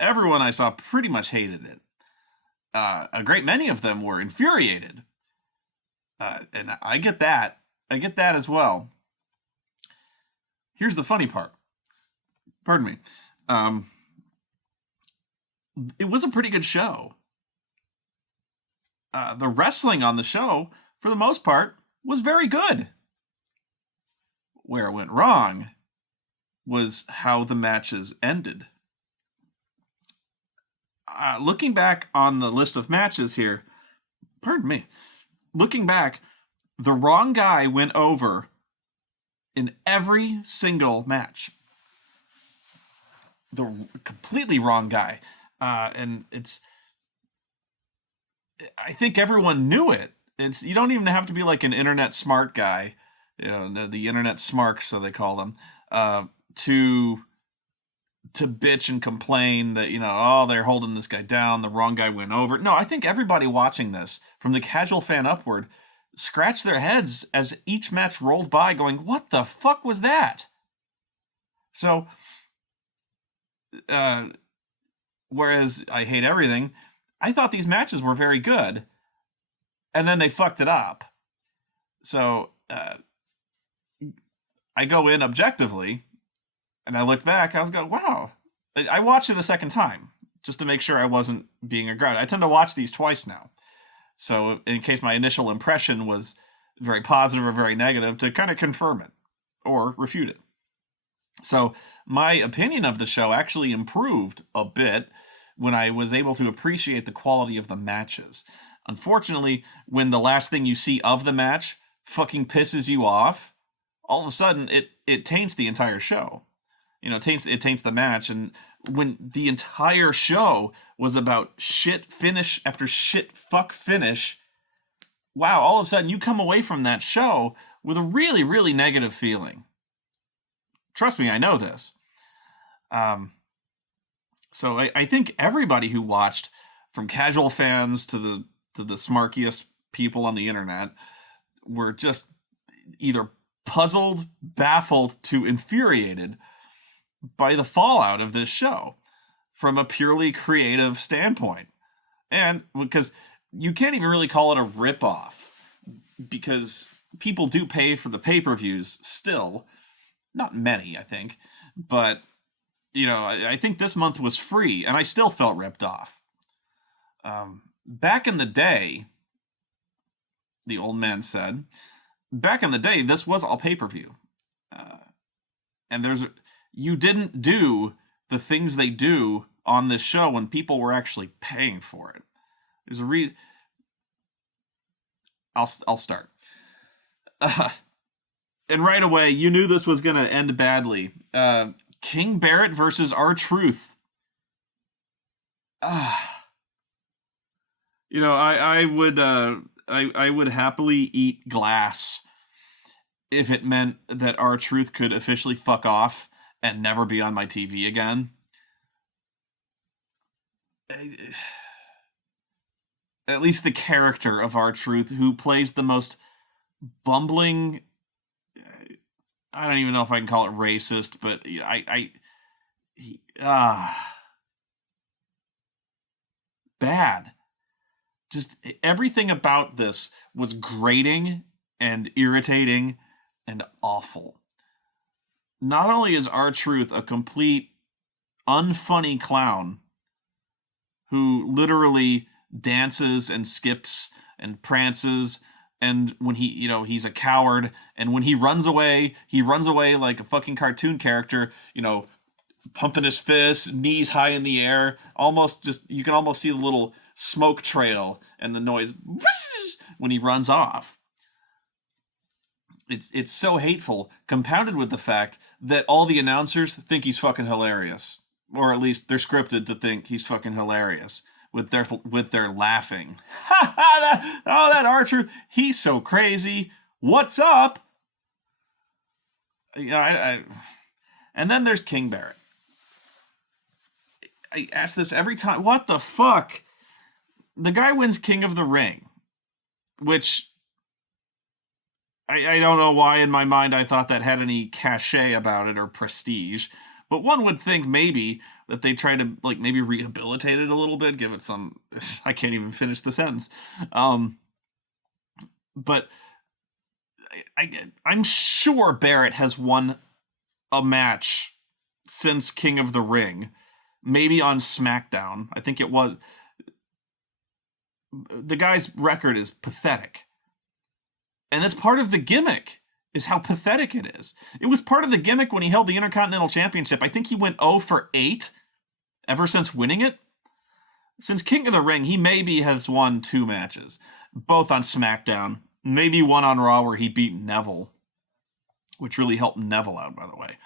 everyone I saw pretty much hated it. A great many of them were infuriated. And I get that. I get that as well. Here's the funny part. Pardon me. Um, it was a pretty good show. The wrestling on the show, for the most part, was very good. Where it went wrong was how the matches ended. Looking back on the list of matches here, pardon me, looking back, the wrong guy went over in every single match. The completely wrong guy. And I think everyone knew it. You don't even have to be like an internet smart guy, the internet smarks, so they call them, to bitch and complain that, oh, they're holding this guy down, the wrong guy went over. No, I think everybody watching this, from the casual fan upward, scratched their heads as each match rolled by going, what the fuck was that? So, whereas I hate everything, I thought these matches were very good, and then they fucked it up. So, I go in objectively, and I look back, I was going, wow. I watched it a second time, just to make sure I wasn't being a grouch. I tend to watch these twice now. So in case my initial impression was very positive or very negative, to kind of confirm it or refute it. So my opinion of the show actually improved a bit when I was able to appreciate the quality of the matches. Unfortunately, when the last thing you see of the match fucking pisses you off, all of a sudden it taints the entire show. It taints the match. And when the entire show was about shit finish after shit fuck finish, wow, all of a sudden you come away from that show with a really, really negative feeling. Trust me, I know this. So I think everybody who watched, from casual fans to the smarkiest people on the internet, were just either puzzled, baffled, to infuriated by the fallout of this show from a purely creative standpoint. And because you can't even really call it a ripoff, because people do pay for the pay-per-views still. Not many, I think. But, I think this month was free, and I still felt ripped off. Back in the day, the old man said, back in the day, this was all pay-per-view. And you didn't do the things they do on this show when people were actually paying for it. There's a reason. I'll start. And right away, you knew this was going to end badly. King Barrett versus R-Truth. I would happily eat glass if it meant that R-Truth could officially fuck off and never be on my TV again. At least the character of R-Truth, who plays the most bumbling, I don't even know if I can call it racist, but bad. Just everything about this was grating and irritating and awful. Not only is R-Truth a complete unfunny clown who literally dances and skips and prances, and when he's a coward, and when he runs away like a fucking cartoon character, pumping his fists, knees high in the air, you can almost see the little smoke trail and the noise when he runs off. It's so hateful, compounded with the fact that all the announcers think he's fucking hilarious, or at least they're scripted to think he's fucking hilarious with their laughing. Ha ha! That R-Truth, he's so crazy. What's up? And then there's King Barrett. I ask this every time. What the fuck? The guy wins King of the Ring, which I don't know why in my mind I thought that had any cachet about it or prestige, But one would think maybe that they try to like maybe rehabilitate it a little bit, give it some. I can't even finish the sentence. But I'm sure Barrett has won a match since King of the Ring, maybe on SmackDown. I think it was. The guy's record is pathetic. And that's part of the gimmick, is how pathetic it is. It was part of the gimmick when he held the Intercontinental Championship. I think he went 0 for 8 ever since winning it. Since King of the Ring, he maybe has won 2 matches, both on SmackDown. Maybe one on Raw where he beat Neville, which really helped Neville out, by the way.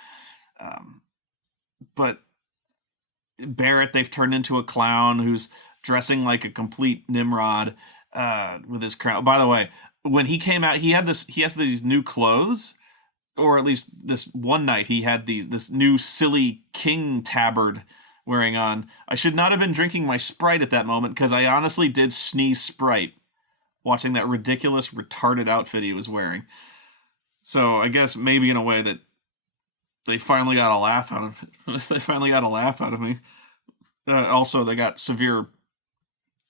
But Barrett, they've turned into a clown who's dressing like a complete Nimrod with his crown. By the way, when he came out, he has these new clothes, or at least this one night he had this new silly king tabard wearing on. I should not have been drinking my Sprite at that moment, because I honestly did sneeze Sprite watching that ridiculous, retarded outfit he was wearing. So I guess maybe in a way that they finally got a laugh out of me. Also, they got severe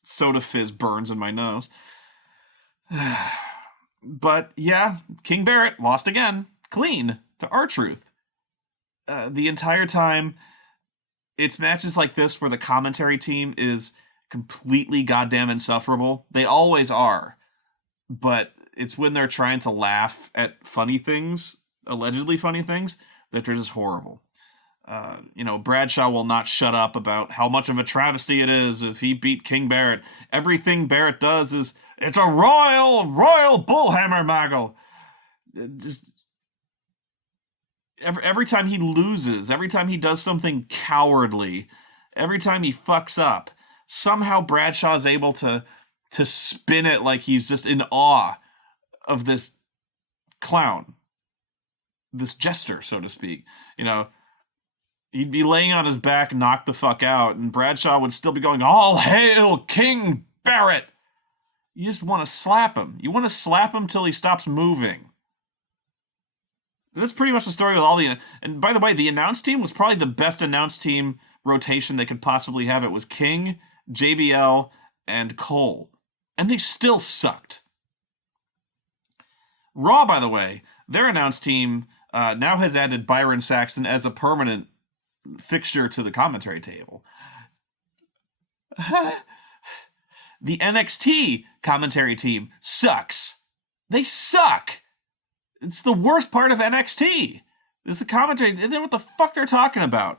soda fizz burns in my nose. But yeah, King Barrett lost again, clean, to R-Truth. The entire time, it's matches like this where the commentary team is completely goddamn insufferable. They always are. But it's when they're trying to laugh at funny things, allegedly funny things, that they're just horrible. Bradshaw will not shut up about how much of a travesty it is if he beat King Barrett. Everything Barrett does is, it's a royal bullhammer, Maggle. Just every time he loses, every time he does something cowardly, every time he fucks up, somehow Bradshaw's able to spin it like he's just in awe of this clown, this jester, so to speak. He'd be laying on his back, knocked the fuck out, and Bradshaw would still be going, "All hail King Barrett!" You just want to slap him. You want to slap him till he stops moving. That's pretty much the story with all the... And by the way, the announce team was probably the best announce team rotation they could possibly have. It was King, JBL, and Cole. And they still sucked. Raw, by the way, their announce team now has added Byron Saxton as a permanent fixture to the commentary table. The NXT commentary team sucks. They suck. It's the worst part of NXT. It's the commentary. They know what the fuck they're talking about.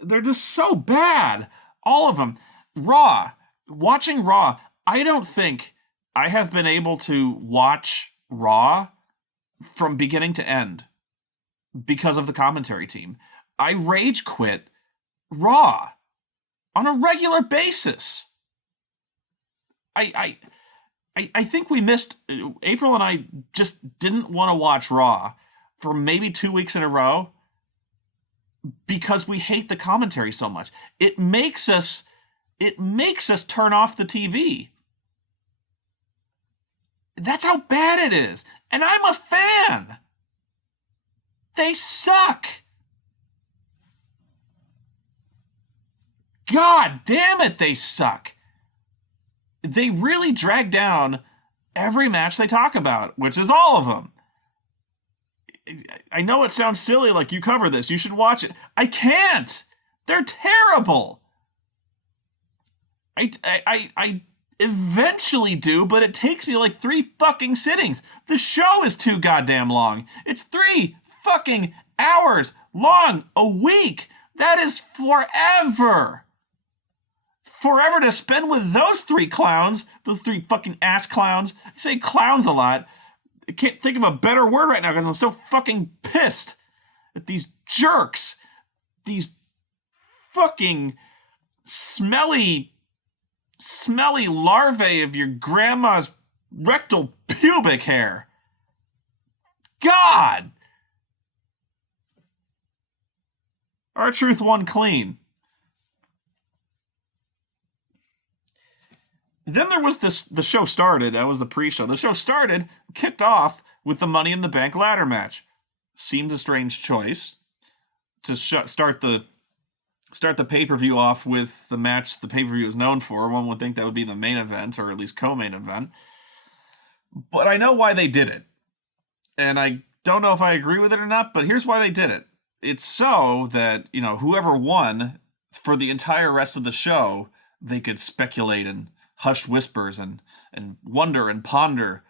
They're just so bad. All of them. Raw. Watching Raw, I don't think I have been able to watch Raw from beginning to end because of the commentary team. I rage quit Raw on a regular basis. I think we missed... April and I just didn't want to watch Raw for maybe 2 weeks in a row because we hate the commentary so much. It makes us turn off the TV. That's how bad it is. And I'm a fan. They suck. God damn it, they suck. They really drag down every match they talk about, which is all of them. I know it sounds silly, like, you cover this, you should watch it. I can't. They're terrible. I eventually do, but it takes me like 3 fucking sittings. The show is too goddamn long. It's 3 fucking hours long a week. That is forever. Forever to spend with those 3 clowns, those 3 fucking ass clowns. I say clowns a lot. I can't think of a better word right now because I'm so fucking pissed at these jerks. These fucking smelly larvae of your grandma's rectal pubic hair. God! R-Truth won clean. Then there was the show started. That was the pre-show. The show started, kicked off with the Money in the Bank ladder match. Seemed a strange choice. to start the pay-per-view off with the match the pay-per-view is known for. One would think that would be the main event, or at least co-main event. But I know why they did it. And I don't know if I agree with it or not, but here's why they did it. It's so that, whoever won for the entire rest of the show, they could speculate in hushed whispers and wonder and ponder,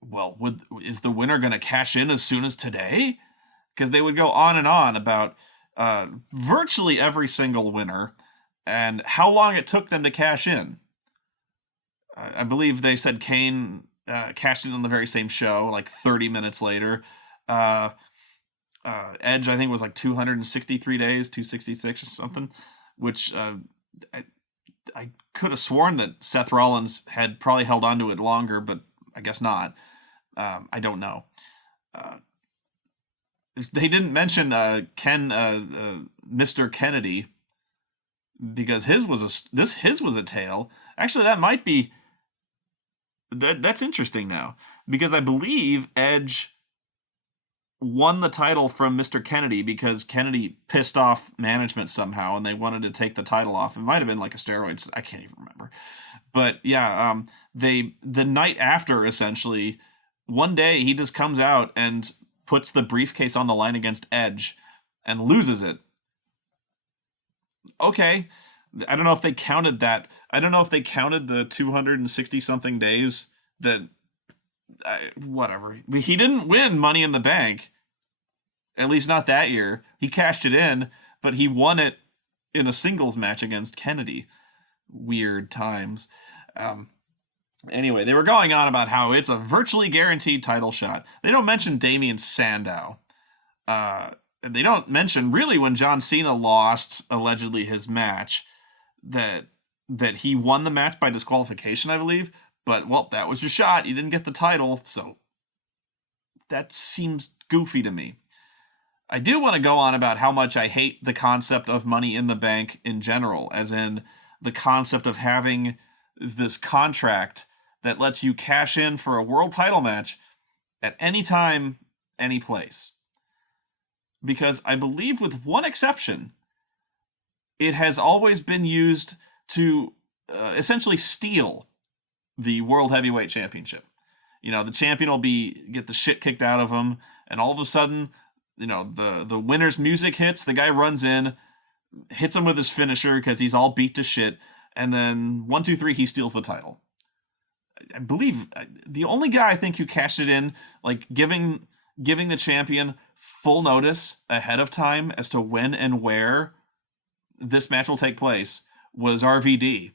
well, is the winner going to cash in as soon as today? Because they would go on and on about virtually every single winner and how long it took them to cash in. I believe they said Kane cashed in on the very same show, like 30 minutes later. Edge, I think, was like 263 days, 266 or something, which I could have sworn that Seth Rollins had probably held on to it longer, but I guess not. I don't know. They didn't mention Mr. Kennedy, because his was a tale. Actually, that might be that's interesting now, because I believe Edge won the title from Mr. Kennedy because Kennedy pissed off management somehow and they wanted to take the title off. It might have been like a steroids. I can't even remember. But yeah, the night after, essentially, one day he just comes out and puts the briefcase on the line against Edge and loses it. Okay. I don't know if they counted that. I don't know if they counted the 260 something days that whatever. He didn't win Money in the Bank. At least not that year. He cashed it in, but he won it in a singles match against Kennedy. Weird times. Anyway, they were going on about how it's a virtually guaranteed title shot. They don't mention Damien Sandow. They don't mention, really, when John Cena lost, allegedly, his match, that he won the match by disqualification, I believe. But, well, that was your shot. You didn't get the title, so that seems goofy to me. I do want to go on about how much I hate the concept of Money in the Bank in general, as in the concept of having this contract that lets you cash in for a world title match at any time, any place. Because I believe, with one exception, it has always been used to essentially steal the World Heavyweight Championship. The champion will get the shit kicked out of him, and all of a sudden, the winner's music hits, the guy runs in, hits him with his finisher because he's all beat to shit, and then 1, 2, 3, he steals the title. I believe the only guy I think who cashed it in, like giving the champion full notice ahead of time as to when and where this match will take place, was RVD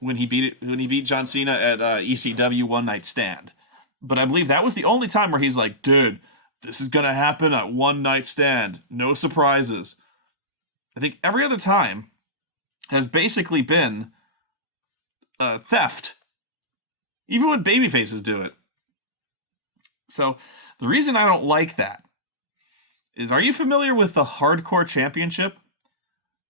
when he beat John Cena at ECW One Night Stand. But I believe that was the only time where he's like, dude, this is gonna happen at One Night Stand, no surprises. I think every other time has basically been theft, even when babyfaces do it. So the reason I don't like that is, are you familiar with the Hardcore Championship?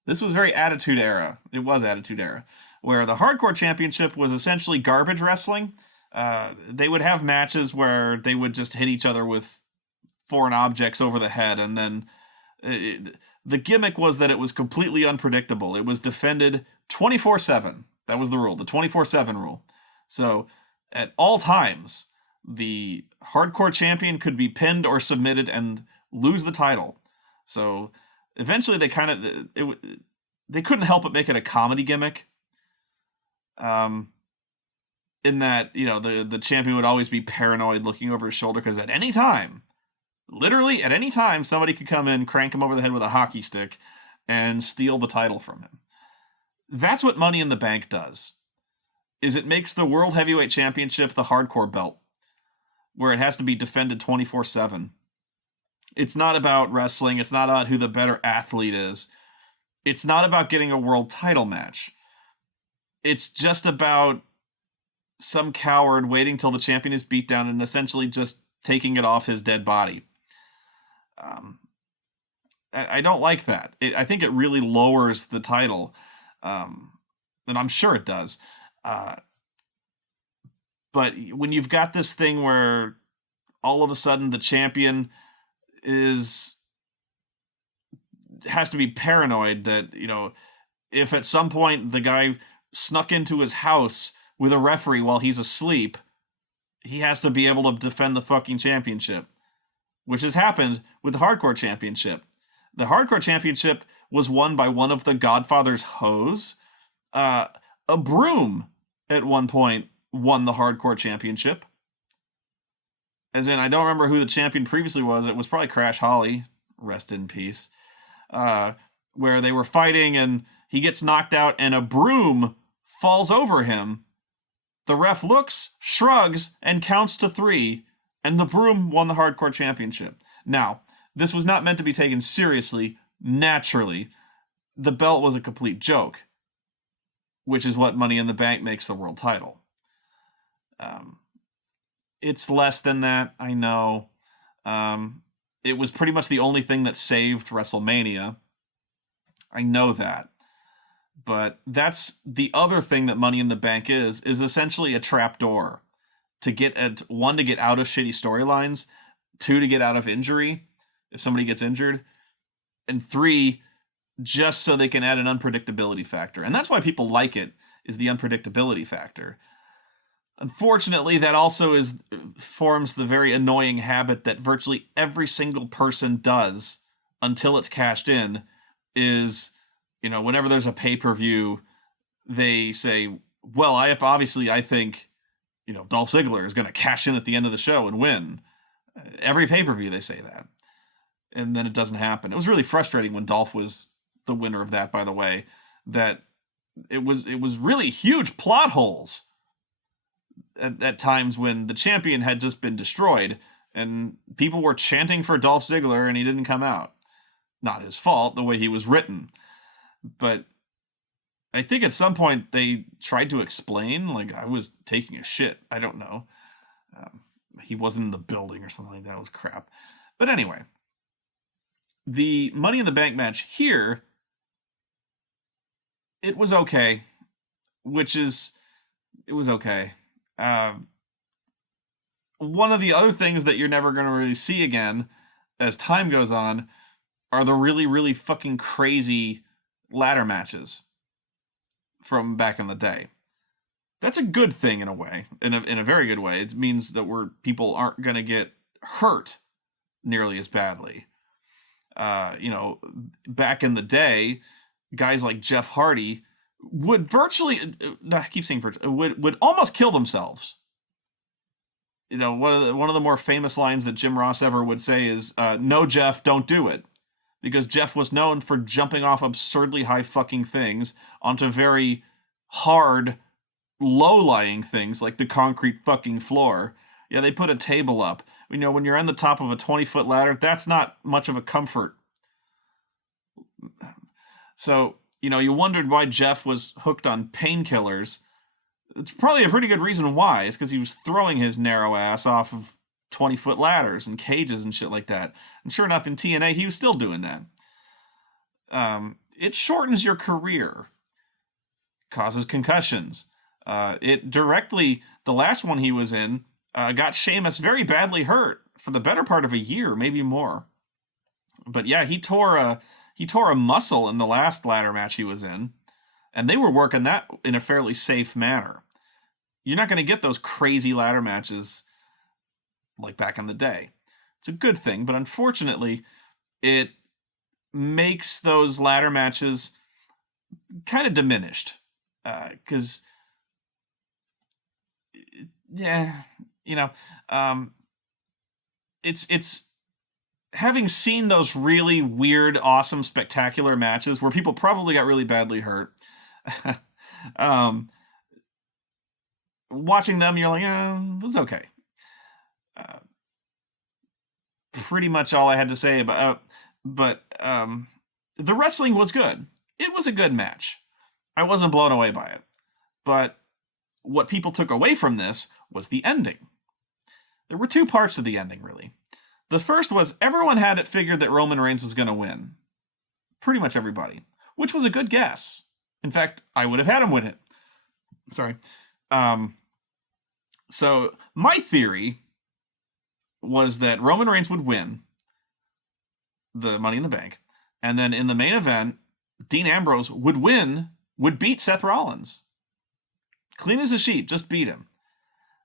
This was very Attitude Era. It was Attitude Era, where the Hardcore Championship was essentially garbage wrestling. They would have matches where they would just hit each other with foreign objects over the head, and then the gimmick was that it was completely unpredictable. It was defended 24/7. That was the rule, the 24/7 rule. So at all times, the Hardcore Champion could be pinned or submitted and lose the title. So eventually they they couldn't help but make it a comedy gimmick. In that, the champion would always be paranoid, looking over his shoulder, because at any time, literally at any time, somebody could come in, crank him over the head with a hockey stick, and steal the title from him. That's what Money in the Bank does. Is it makes the World Heavyweight Championship the hardcore belt, where it has to be defended 24/7. It's not about wrestling. It's not about who the better athlete is. It's not about getting a world title match. It's just about some coward waiting till the champion is beat down and essentially just taking it off his dead body. I don't like that. I think it really lowers the title. And I'm sure it does. But when you've got this thing where all of a sudden the champion is has to be paranoid that, if at some point the guy snuck into his house with a referee while he's asleep, he has to be able to defend the fucking championship, which has happened with the Hardcore Championship. The Hardcore Championship was won by one of the Godfather's hoes. A broom at one point won the Hardcore Championship. As in, I don't remember who the champion previously was. It was probably Crash Holly, rest in peace. Where they were fighting and he gets knocked out and a broom falls over him. The ref looks, shrugs, and counts to 3, and the broom won the Hardcore Championship. Now, this was not meant to be taken seriously. Naturally, the belt was a complete joke, which is what Money in the Bank makes the world title. It's less than that, I know. It was pretty much the only thing that saved WrestleMania. I know that. But that's the other thing that Money in the Bank is essentially a trapdoor. To get out of shitty storylines, 2, to get out of injury, if somebody gets injured, and 3, just so they can add an unpredictability factor. And that's why people like it, is the unpredictability factor. Unfortunately, that also forms the very annoying habit that virtually every single person does until it's cashed in, is, whenever there's a pay-per-view, they say, well, I think, Dolph Ziggler is going to cash in at the end of the show and win. Every pay-per-view they say that. And then it doesn't happen. It was really frustrating when Dolph was the winner of that, by the way, that it was really huge plot holes at times when the champion had just been destroyed and people were chanting for Dolph Ziggler and he didn't come out. Not his fault, the way he was written. But I think at some point they tried to explain, like, I was taking a shit. I don't know. He wasn't in the building or something like that. It was crap. But anyway, the Money in the Bank match here, it was okay. It was okay. One of the other things that you're never going to really see again as time goes on are the really, really fucking crazy ladder matches from back in the day. That's a good thing in a way, in a very good way. It means that people aren't going to get hurt nearly as badly. Back in the day, guys like Jeff Hardy would would almost kill themselves. One of the more famous lines that Jim Ross ever would say is, "No, Jeff, don't do it," because Jeff was known for jumping off absurdly high fucking things onto very hard, low-lying things like the concrete fucking floor. Yeah, they put a table up. When you're on the top of a 20-foot ladder, that's not much of a comfort. So, you wondered why Jeff was hooked on painkillers. It's probably a pretty good reason why. It's because he was throwing his narrow ass off of 20-foot ladders and cages and shit like that. And sure enough, in TNA, he was still doing that. It shortens your career. Causes concussions. The last one he was in, got Sheamus very badly hurt for the better part of a year, maybe more. But yeah, he tore a muscle in the last ladder match he was in, and they were working that in a fairly safe manner. You're not going to get those crazy ladder matches like back in the day. It's a good thing, but unfortunately, it makes those ladder matches kind of diminished. Because, it's having seen those really weird, awesome, spectacular matches where people probably got really badly hurt. Watching them, you're like, it was okay. Pretty much all I had to say about, but the wrestling was good. It was a good match. I wasn't blown away by it. But what people took away from this was the ending. There were 2 parts to the ending, really. The first was everyone had it figured that Roman Reigns was going to win. Pretty much everybody. Which was a good guess. In fact, I would have had him win it. Sorry. So, my theory was that Roman Reigns would win the Money in the Bank, And then in the main event, Dean Ambrose would beat Seth Rollins. Clean as a sheet, just beat him.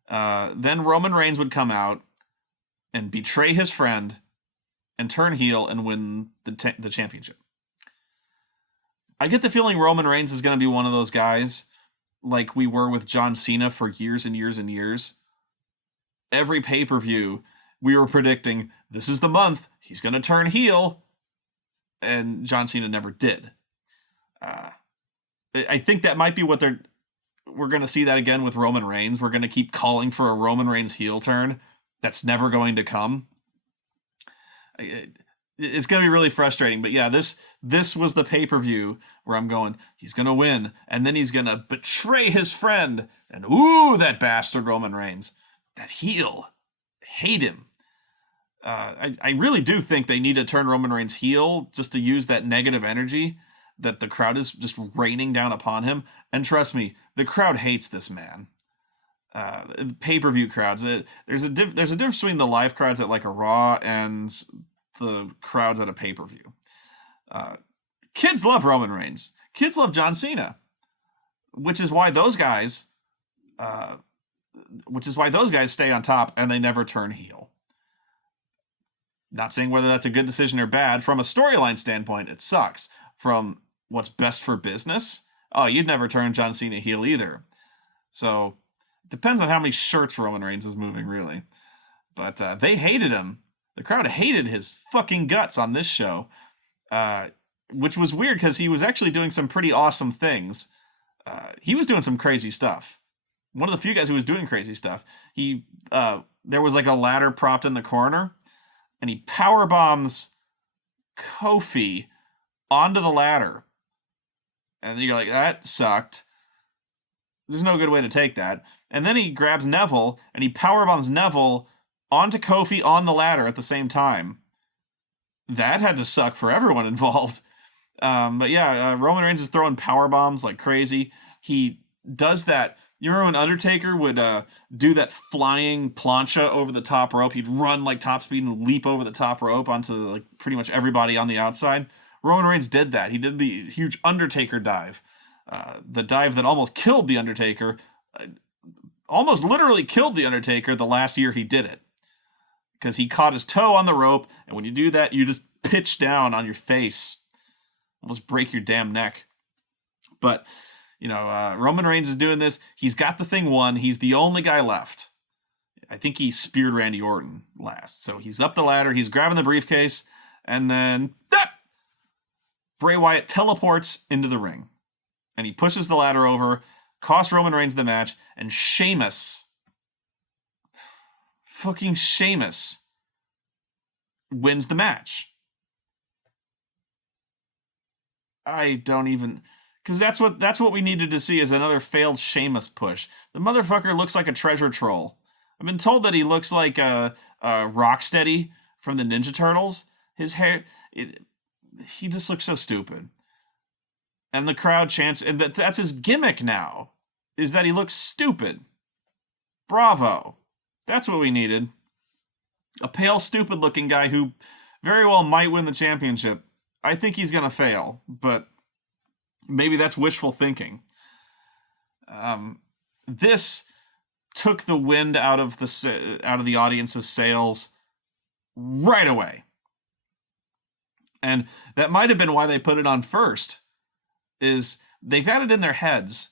Then Roman Reigns would come out and betray his friend and turn heel and win the championship. I get the feeling Roman Reigns is going to be one of those guys like we were with John Cena for years and years and years. Every pay-per-view, we were predicting, this is the month, he's going to turn heel. And John Cena never did. I think that might be what we're going to see that again with Roman Reigns. We're going to keep calling for a Roman Reigns heel turn. That's never going to come. It's going to be really frustrating. But yeah, this was the pay-per-view where I'm going, he's going to win. And then he's going to betray his friend. And ooh, that bastard Roman Reigns. That heel. Hate him. I really do think they need to turn Roman Reigns heel just to use that negative energy that the crowd is just raining down upon him. And trust me, the crowd hates this man. Pay-per-view crowds. There's a difference between the live crowds at like a Raw and the crowds at a pay-per-view. Kids love Roman Reigns. Kids love John Cena, which is why those guys stay on top and they never turn heel. Not saying whether that's a good decision or bad. From a storyline standpoint, it sucks. From what's best for business, you'd never turn John Cena heel either. So, it depends on how many shirts Roman Reigns is moving, really. But they hated him. The crowd hated his fucking guts on this show. Which was weird because he was actually doing some pretty awesome things. He was doing some crazy stuff. One of the few guys who was doing crazy stuff. There was like a ladder propped in the corner. And he power bombs Kofi onto the ladder. And you're like, that sucked. There's no good way to take that. And then he grabs Neville and he power bombs Neville onto Kofi on the ladder at the same time. That had to suck for everyone involved. But yeah, Roman Reigns is throwing power bombs like crazy. He does that. You remember when Undertaker would do that flying plancha over the top rope? He'd run like top speed and leap over the top rope onto like pretty much everybody on the outside. Roman Reigns did that. He did the huge Undertaker dive. The dive that almost killed The Undertaker. Almost literally killed The Undertaker the last year he did it. Because he caught his toe on the rope, and when you do that, you just pitch down on your face. Almost break your damn neck. But... Roman Reigns is doing this. He's got the thing won. He's the only guy left. I think he speared Randy Orton last. So he's up the ladder. He's grabbing the briefcase. And then Bray Wyatt teleports into the ring. And he pushes the ladder over, costs Roman Reigns the match. And Sheamus, fucking Sheamus, wins the match. I don't even... Because that's what we needed to see is another failed Sheamus push. The motherfucker looks like a treasure troll. I've been told that he looks like a Rocksteady from the Ninja Turtles. His hair, he just looks so stupid. And the crowd chants, and that's his gimmick now, is that he looks stupid. Bravo. That's what we needed. A pale, stupid-looking guy who very well might win the championship. I think he's going to fail, but... maybe that's wishful thinking. This took the wind out of the audience's sails right away. And that might have been why they put it on first, is they've had it in their heads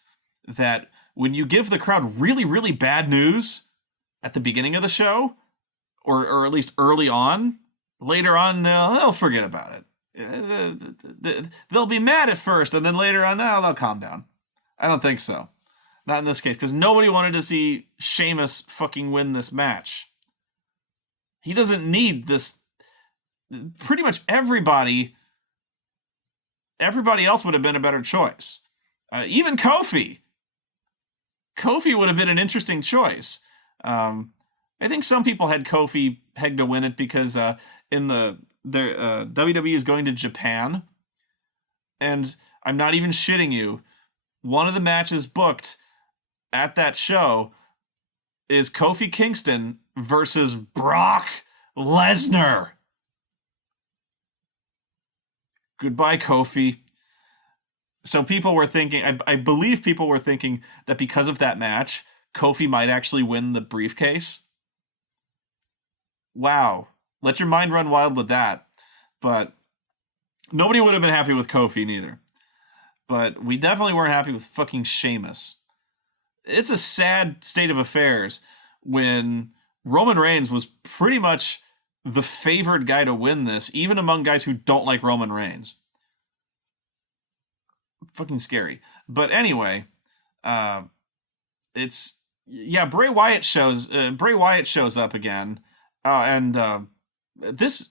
that when you give the crowd really, really bad news at the beginning of the show, or at least early on, later on, they'll forget about it. They'll be mad at first, and then later on, they'll calm down. I don't think so. Not in this case, because nobody wanted to see Sheamus fucking win this match. He doesn't need this. Pretty much everybody else would have been a better choice. Even Kofi. Kofi would have been an interesting choice. I think some people had Kofi pegged to win it because WWE is going to Japan, and I'm not even shitting you. One of the matches booked at that show is Kofi Kingston versus Brock Lesnar. Goodbye, Kofi. So people were thinking, I believe people were thinking that because of that match, Kofi might actually win the briefcase. Wow. Let your mind run wild with that. But nobody would have been happy with Kofi neither. But we definitely weren't happy with fucking Sheamus. It's a sad state of affairs when Roman Reigns was pretty much the favored guy to win this, even among guys who don't like Roman Reigns. Fucking scary. But anyway, it's Bray Wyatt shows up again, and this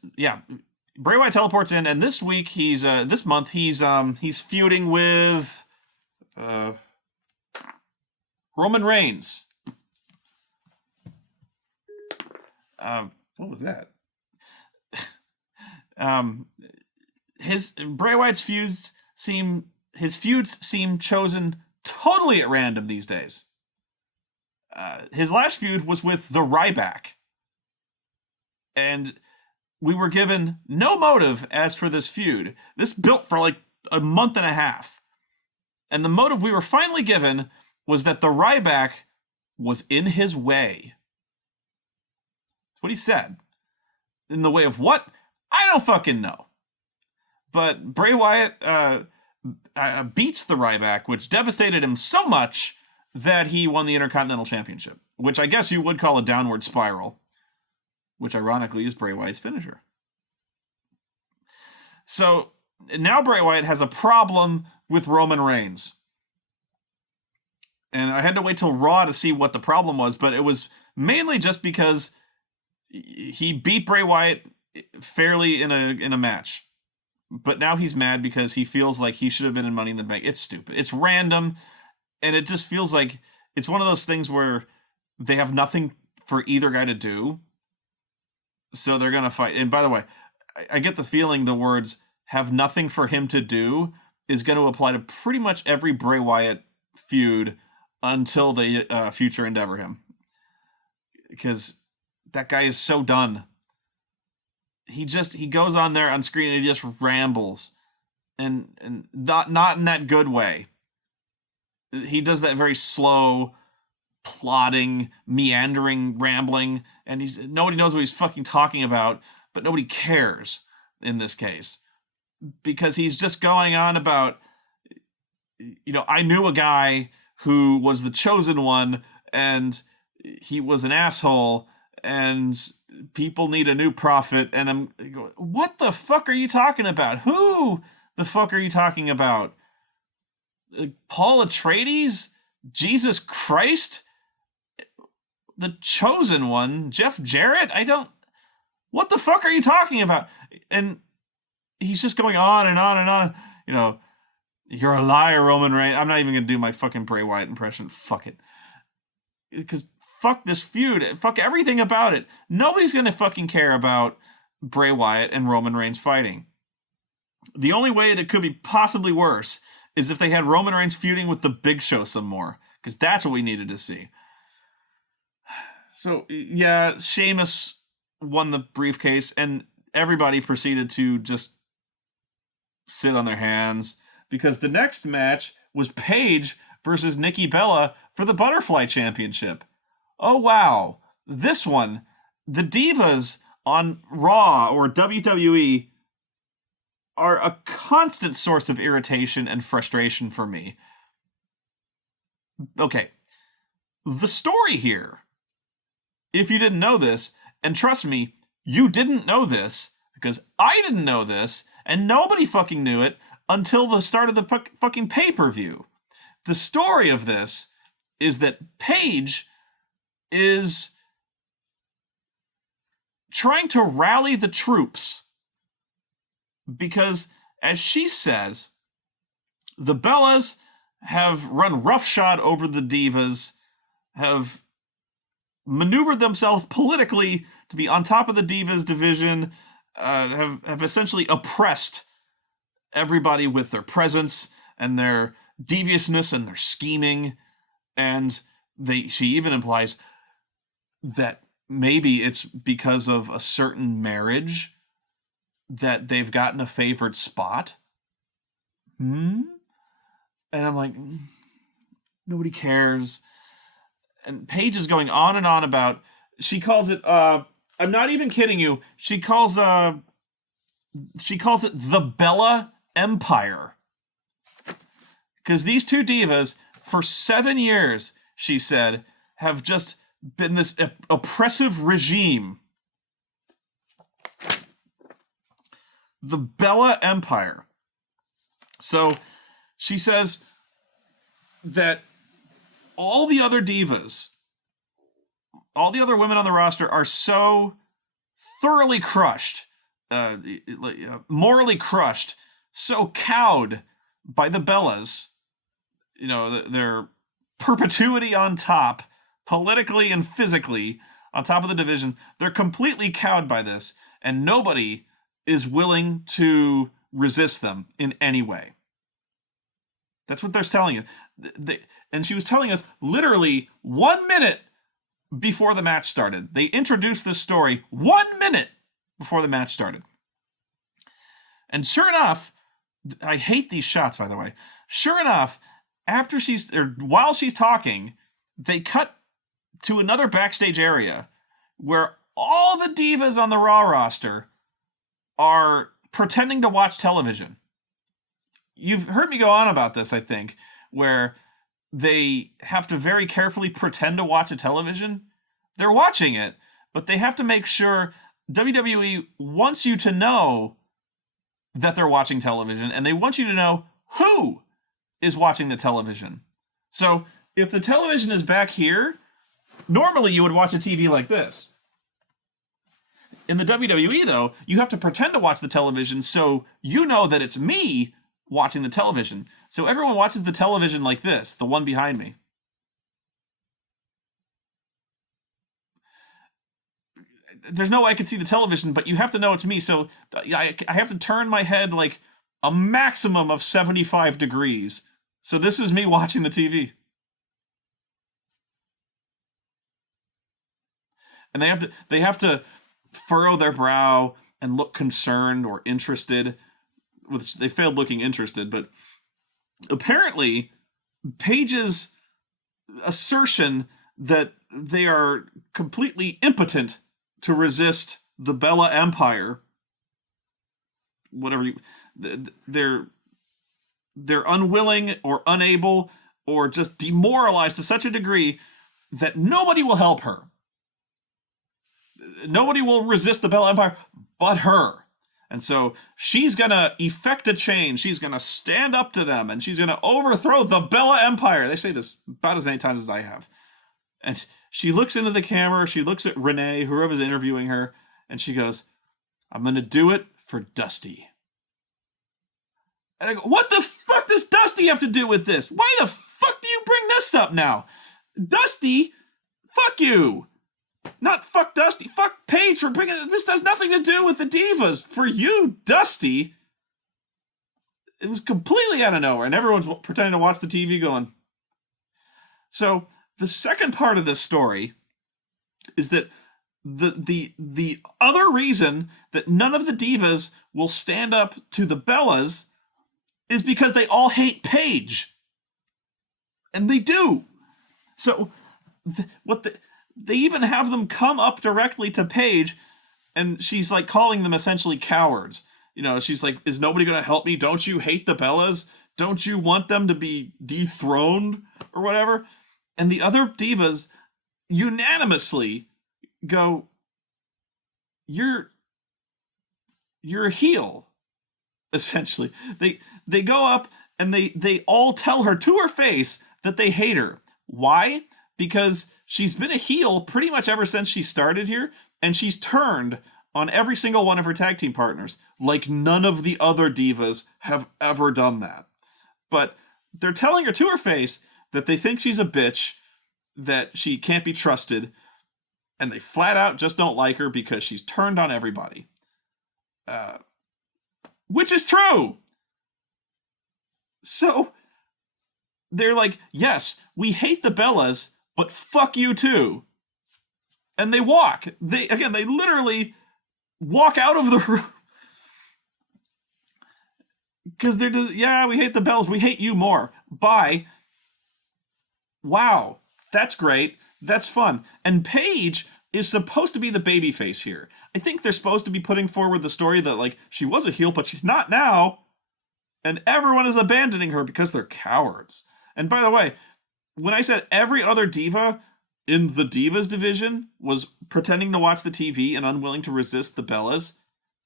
Bray Wyatt teleports in, and this week this month he's feuding with Roman Reigns. What was that? Bray Wyatt's feuds seem chosen totally at random these days. His last feud was with the Ryback, and we were given no motive as for this feud. This built for like a month and a half, and the motive we were finally given was that the Ryback was in his way. That's what he said. In the way of what? I don't fucking know. But Bray Wyatt beats the Ryback, which devastated him so much that he won the Intercontinental Championship, which I guess you would call a downward spiral, which ironically is Bray Wyatt's finisher. So now Bray Wyatt has a problem with Roman Reigns. And I had to wait till Raw to see what the problem was, but it was mainly just because he beat Bray Wyatt fairly in a match. But now he's mad because he feels like he should have been in Money in the Bank. It's stupid. It's random, and it just feels like it's one of those things where they have nothing for either guy to do, so they're going to fight. And by the way, I get the feeling the words have nothing for him to do is going to apply to pretty much every Bray Wyatt feud until they future endeavor him. Because that guy is so done. He goes on there on screen and he just rambles. And not in that good way. He does that very slow, plodding, meandering rambling, and nobody knows what he's fucking talking about, but nobody cares in this case. Because he's just going on about, I knew a guy who was the chosen one, and he was an asshole, and people need a new prophet, and I'm going, what the fuck are you talking about? Who the fuck are you talking about? Paul Atreides? Jesus Christ? The chosen one? Jeff Jarrett? What the fuck are you talking about? And he's just going on and on and on. You're a liar, Roman Reigns. I'm not even going to do my fucking Bray Wyatt impression. Fuck it. Because fuck this feud. Fuck everything about it. Nobody's going to fucking care about Bray Wyatt and Roman Reigns fighting. The only way that could be possibly worse is if they had Roman Reigns feuding with the Big Show some more. Because that's what we needed to see. So, yeah, Sheamus won the briefcase, and everybody proceeded to just sit on their hands. Because the next match was Paige versus Nikki Bella for the Butterfly Championship. Oh, wow. This one, the Divas on Raw or WWE are a constant source of irritation and frustration for me. Okay. The story here, if you didn't know this, and trust me, you didn't know this, because I didn't know this, and nobody fucking knew it, until the start of the fucking pay-per-view. The story of this is that Paige is trying to rally the troops because, as she says, the Bellas have run roughshod over the Divas, have maneuvered themselves politically to be on top of the Divas division, have essentially oppressed everybody with their presence and their deviousness and their scheming, and she even implies that maybe it's because of a certain marriage that they've gotten a favored spot. And I'm like, nobody cares. And Paige is going on and on about, she calls it, I'm not even kidding you, she calls it the Bella Empire. Because these two divas, for 7 years, she said, have just been this oppressive regime. The Bella Empire. So she says that all the other divas, all the other women on the roster are so thoroughly crushed, morally crushed, so cowed by the Bellas, you know, their perpetuity on top, politically and physically on top of the division. They're completely cowed by this, and nobody is willing to resist them in any way. That's what they're telling you. And she was telling us literally 1 minute before the match started. They introduced this story 1 minute before the match started. And sure enough, I hate these shots, by the way. Sure enough, while she's talking, they cut to another backstage area where all the divas on the Raw roster are pretending to watch television. You've heard me go on about this, I think, where they have to very carefully pretend to watch a television. They're watching it, but they have to make sure WWE wants you to know that they're watching television, and they want you to know who is watching the television. So if the television is back here, normally you would watch a TV like this. In the WWE, though, you have to pretend to watch the television so you know that it's me watching the television. So everyone watches the television like this, the one behind me. There's no way I could see the television, but you have to know it's me. So I have to turn my head like a maximum of 75 degrees. So this is me watching the TV. And they have to furrow their brow and look concerned or interested. They failed looking interested, but apparently Paige's assertion that they are completely impotent to resist the Bella Empire, they're unwilling or unable or just demoralized to such a degree that nobody will help her. Nobody will resist the Bella Empire but her. And so she's going to effect a change. She's going to stand up to them, and she's going to overthrow the Bella Empire. They say this about as many times as I have. And she looks into the camera. She looks at Renee, whoever's interviewing her, and she goes, "I'm going to do it for Dusty." And I go, what the fuck does Dusty have to do with this? Why the fuck do you bring this up now? Dusty, fuck you. Not fuck Dusty. Fuck Paige for bringing it. This has nothing to do with the divas. For you, Dusty, it was completely out of nowhere, and everyone's pretending to watch the TV going. So the second part of this story is that the other reason that none of the divas will stand up to the Bellas is because they all hate Paige. And they do. So they even have them come up directly to Paige, and she's like calling them essentially cowards. You know, she's like, "Is nobody going to help me? Don't you hate the Bellas? Don't you want them to be dethroned or whatever?" And the other divas unanimously go, You're a heel." Essentially, they go up and they all tell her to her face that they hate her. Why? Because she's been a heel pretty much ever since she started here, and she's turned on every single one of her tag team partners, like none of the other divas have ever done that. But they're telling her to her face that they think she's a bitch, that she can't be trusted, and they flat out just don't like her because she's turned on everybody. Which is true. So they're like, "Yes, we hate the Bellas, but fuck you too." And they walk. They literally walk out of the room. Because they're just, yeah, we hate the Bellas. We hate you more. Bye. Wow. That's great. That's fun. And Paige is supposed to be the babyface here. I think they're supposed to be putting forward the story that, like, she was a heel, but she's not now. And everyone is abandoning her because they're cowards. And by the way, when I said every other diva in the Divas division was pretending to watch the TV and unwilling to resist the Bellas,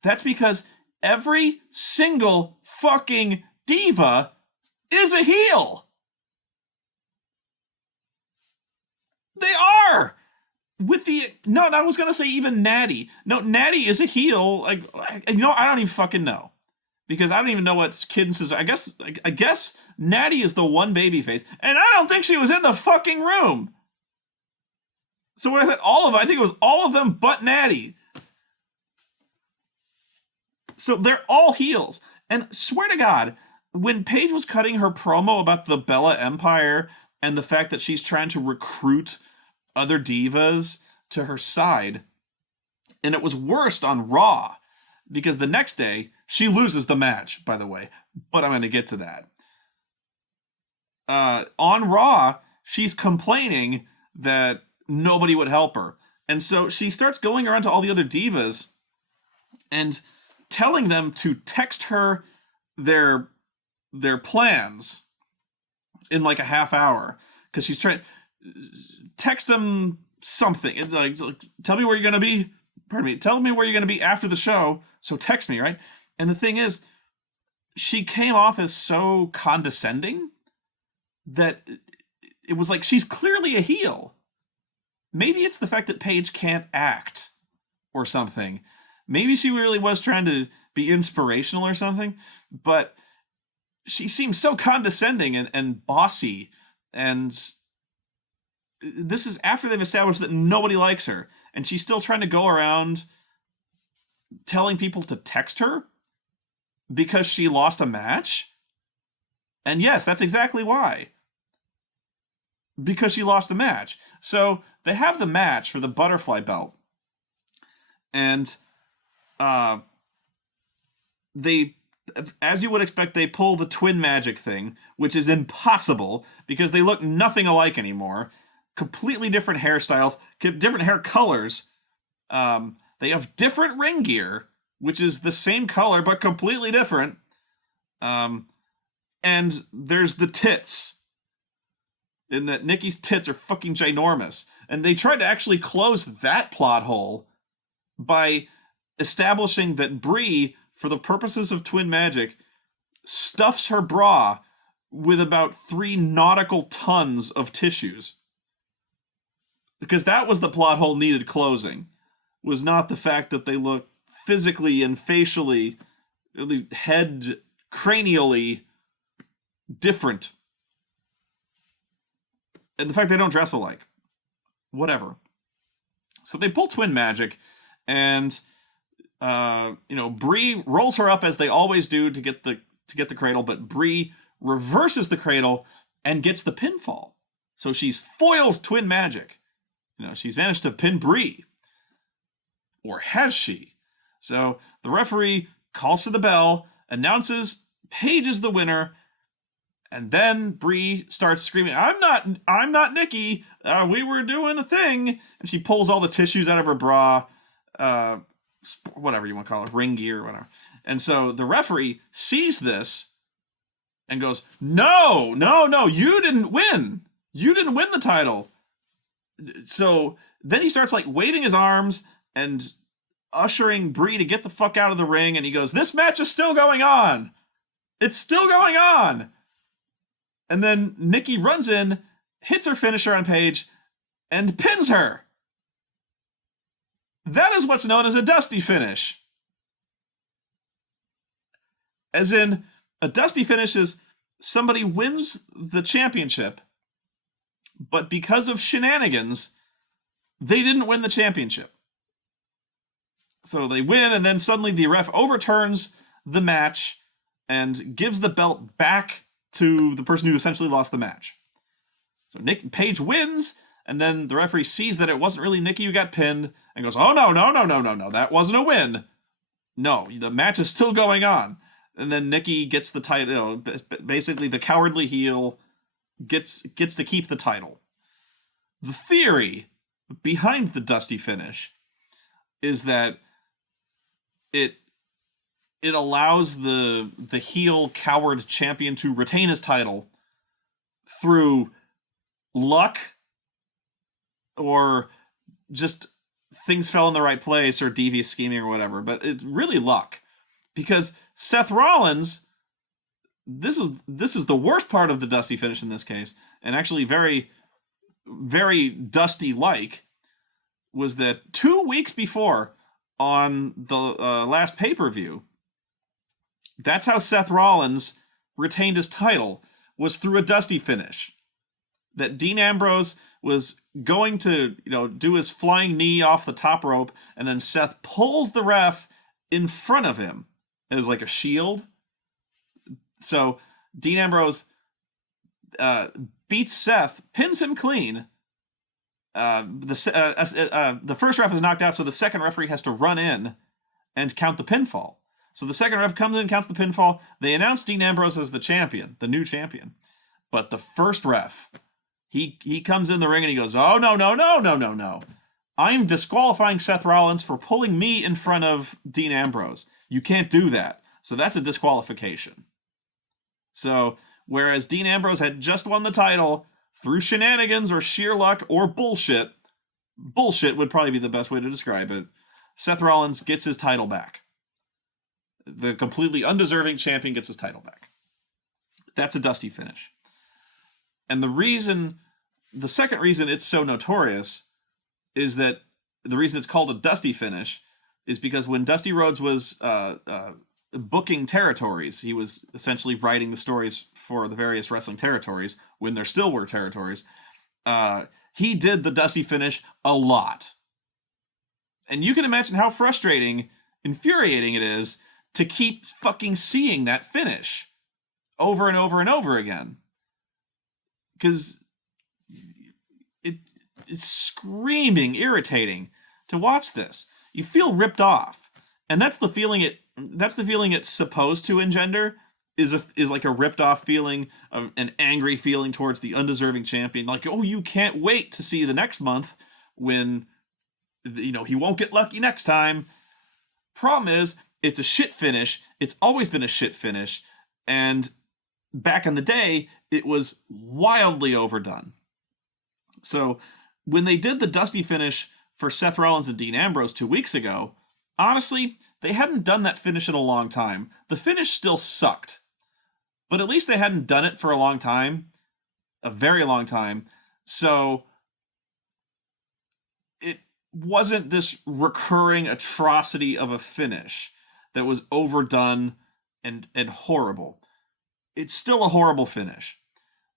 that's because every single fucking diva is a heel. They are. With the no, I was gonna say even Natty. No, Natty is a heel. Like, I don't even fucking know, because I don't even know what Cadence is. I guess Natty is the one babyface, and I don't think she was in the fucking room. So when I said all of them, I think it was all of them but Natty. So they're all heels. And swear to God, when Paige was cutting her promo about the Bella Empire and the fact that she's trying to recruit other divas to her side, and it was worst on Raw, because the next day, she loses the match, by the way, but I'm going to get to that. On Raw, she's complaining that nobody would help her. And so she starts going around to all the other divas and telling them to text her their plans in like a half hour, because she's trying text them something like, tell me where you're gonna be. Pardon me. Tell me where you're gonna be after the show. So text me, right? And the thing is, she came off as so condescending that it was like she's clearly a heel. Maybe it's the fact that Paige can't act or something. Maybe she really was trying to be inspirational or something, but she seems so condescending and bossy, and this is after they've established that nobody likes her, and she's still trying to go around telling people to text her because she lost a match. And yes, that's exactly why. Because she lost a match. So they have the match for the butterfly belt, and they, as you would expect, they pull the twin magic thing, which is impossible because they look nothing alike anymore. Completely different hairstyles, different hair colors. They have different ring gear, which is the same color but completely different. And there's the tits, in that Nikki's tits are fucking ginormous. And they tried to actually close that plot hole by establishing that Brie, for the purposes of twin magic, stuffs her bra with about 3 nautical tons of tissues. Because that was the plot hole needed closing, was not the fact that they look physically and facially, cranially different. And the fact they don't dress alike. Whatever. So they pull twin magic, and Brie rolls her up as they always do to get the cradle, but Brie reverses the cradle and gets the pinfall. So she's foils twin magic. She's managed to pin Brie. Or has she? So the referee calls for the bell, announces Paige is the winner, and then Brie starts screaming, I'm not Nikki. We were doing a thing. And she pulls all the tissues out of her bra, whatever you want to call it, ring gear or whatever. And so the referee sees this and goes, no, you didn't win. You didn't win the title. So then he starts like waving his arms and ushering Brie to get the fuck out of the ring, and he goes, this match is still going on. It's still going on. And then Nikki runs in, hits her finisher on Paige, and pins her. That is what's known as a dusty finish. As in, a dusty finish is somebody wins the championship, but because of shenanigans, they didn't win the championship. So they win, and then suddenly the ref overturns the match and gives the belt back to the person who essentially lost the match. So Paige wins, and then the referee sees that it wasn't really Nikki who got pinned, and goes, oh, no, that wasn't a win. No, the match is still going on. and then Nikki gets the title. Basically, the cowardly heel gets to keep the title. The theory behind the Dusty finish is that it allows the heel coward champion to retain his title through luck or just things fell in the right place or devious scheming or whatever, but it's really luck. Because Seth Rollins, this is the worst part of the Dusty finish in this case, and actually very, very Dusty-like, was that 2 weeks before, on the last pay-per-view, that's how Seth Rollins retained his title, was through a Dusty finish. That Dean Ambrose was going to, do his flying knee off the top rope, and then Seth pulls the ref in front of him as like a shield. So Dean Ambrose beats Seth, pins him clean. The first ref is knocked out, so the second referee has to run in and count the pinfall. So the second ref comes in and counts the pinfall. They announce Dean Ambrose as the champion, the new champion. But the first ref, he comes in the ring and he goes, "Oh, no. I'm disqualifying Seth Rollins for pulling me in front of Dean Ambrose. You can't do that." So that's a disqualification. So whereas Dean Ambrose had just won the title through shenanigans or sheer luck or bullshit would probably be the best way to describe it, Seth Rollins gets his title back. The completely undeserving champion gets his title back. That's a Dusty finish. And the second reason it's so notorious is that the reason it's called a Dusty finish is because when Dusty Rhodes was booking territories, he was essentially writing the stories for the various wrestling territories when there still were territories. He did the Dusty finish a lot. And you can imagine how frustrating, infuriating it is to keep fucking seeing that finish over and over and over again. Because it's screaming irritating to watch this. You feel ripped off. And that's the feeling it's supposed to engender, is like a ripped off feeling, of an angry feeling towards the undeserving champion. Like, oh, you can't wait to see the next month when he won't get lucky next time. Problem is, it's a shit finish. It's always been a shit finish. And back in the day, it was wildly overdone. So when they did the Dusty finish for Seth Rollins and Dean Ambrose 2 weeks ago, honestly, they hadn't done that finish in a long time. The finish still sucked. But at least they hadn't done it for a long time. A very long time. So it wasn't this recurring atrocity of a finish that was overdone and horrible. It's still a horrible finish.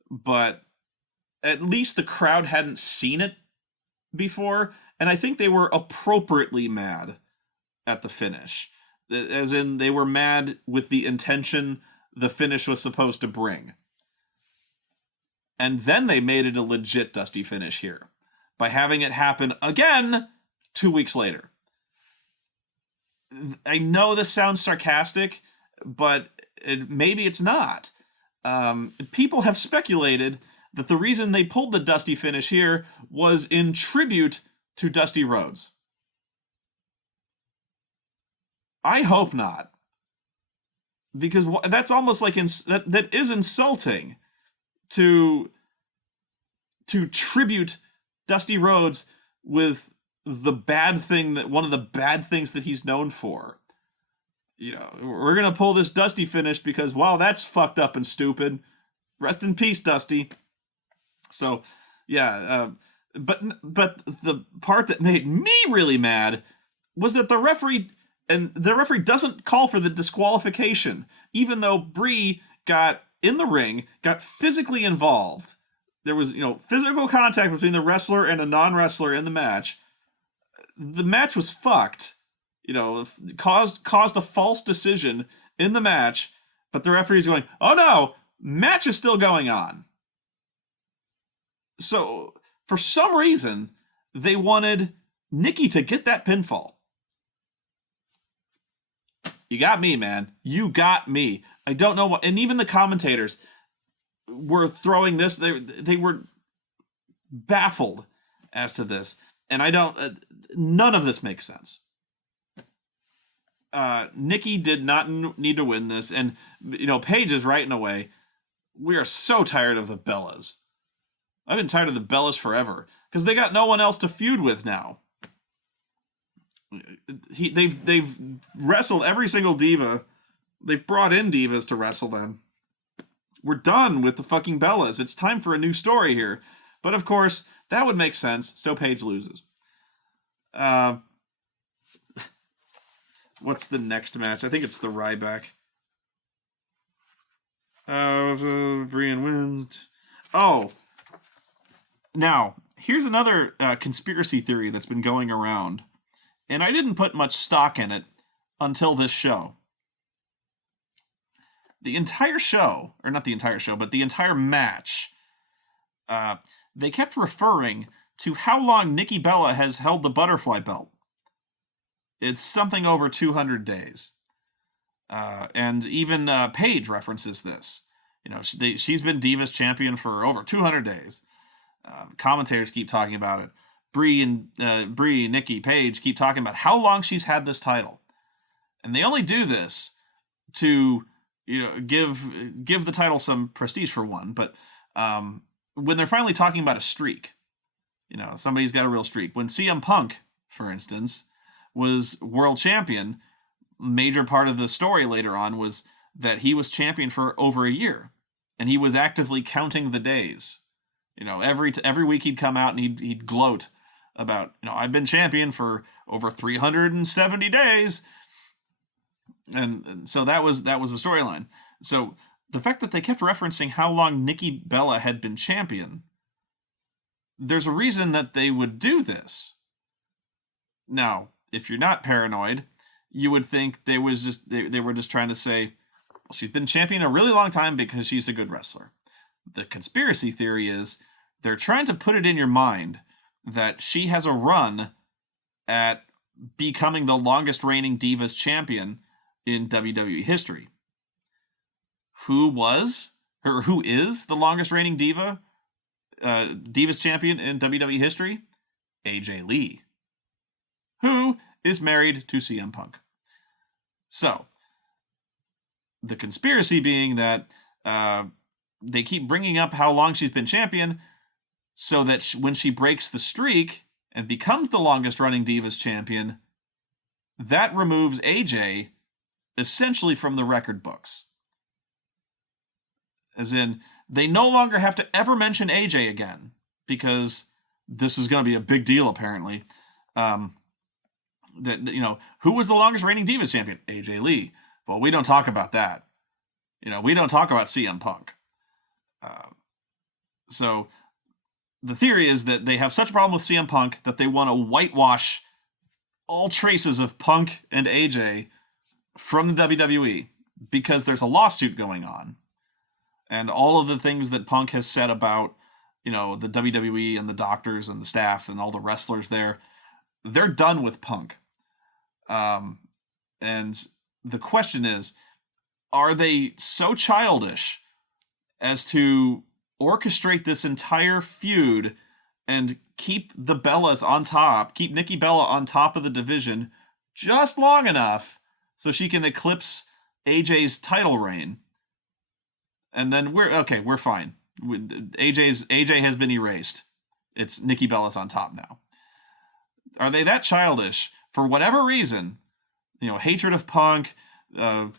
But at least the crowd hadn't seen it before, and I think they were appropriately mad at the finish. As in, they were mad with the intention the finish was supposed to bring. And then they made it a legit Dusty finish here, by having it happen again 2 weeks later. I know this sounds sarcastic, but maybe it's not. People have speculated that the reason they pulled the Dusty finish here was in tribute to Dusty Rhodes. I hope not. Because that's almost like that is insulting to tribute Dusty Rhodes with one of the bad things that he's known for. We're going to pull this Dusty finish because, wow, that's fucked up and stupid. Rest in peace, Dusty. So, yeah, but the part that made me really mad was that the referee doesn't call for the disqualification, even though Brie got in the ring, got physically involved. There was, physical contact between the wrestler and a non-wrestler in the match. The match was fucked. Caused a false decision in the match, but the referee's going, "Oh no, match is still going on." So, for some reason, they wanted Nikki to get that pinfall. You got me, man. You got me. I don't know what, and even the commentators were throwing this. They were baffled as to this, and I don't. None of this makes sense. Nikki did not need to win this, and Paige is right in a way. We are so tired of the Bellas. I've been tired of the Bellas forever because they got no one else to feud with now. They've wrestled every single diva. They've brought in divas to wrestle them. We're done with the fucking Bellas. It's time for a new story here. But of course, that would make sense, so Paige loses. What's the next match? I think it's the Ryback. Brian wins. Oh. Now, here's another conspiracy theory that's been going around. And I didn't put much stock in it until this show. The entire show, or not the entire show, but the entire match, they kept referring to how long Nikki Bella has held the butterfly belt. It's something over 200 days. And even Paige references this. She's been Divas champion for over 200 days. Commentators keep talking about it. Brie, Nikki, Paige keep talking about how long she's had this title. And they only do this to give the title some prestige for one. But when they're finally talking about a streak, somebody's got a real streak. When CM Punk, for instance, was world champion, major part of the story later on was that he was champion for over a year, and he was actively counting the days. Every week he'd come out and he'd gloat about, I've been champion for over 370 days. And so that was the storyline. So the fact that they kept referencing how long Nikki Bella had been champion, there's a reason that they would do this. Now, if you're not paranoid, you would think they were just trying to say, well, she's been champion a really long time because she's a good wrestler. The conspiracy theory is they're trying to put it in your mind that she has a run at becoming the longest reigning Divas champion in WWE history. Who is the longest reigning Divas champion in WWE history? AJ Lee, who is married to CM Punk. So, the conspiracy being that they keep bringing up how long she's been champion so that when she breaks the streak and becomes the longest running Divas champion, that removes AJ essentially from the record books. As in, they no longer have to ever mention AJ again, because this is going to be a big deal, apparently. Who was the longest reigning Divas champion? AJ Lee. Well, we don't talk about that. We don't talk about CM Punk. So the theory is that they have such a problem with CM Punk that they want to whitewash all traces of Punk and AJ from the WWE because there's a lawsuit going on. And all of the things that Punk has said about, the WWE and the doctors and the staff and all the wrestlers there, they're done with Punk. And the question is, are they so childish as to orchestrate this entire feud and keep the Bellas on top, keep Nikki Bella on top of the division just long enough so she can eclipse AJ's title reign? And then we're fine. AJ has been erased. It's Nikki Bella's on top now. Are they that childish for whatever reason? Hatred of Punk. Well,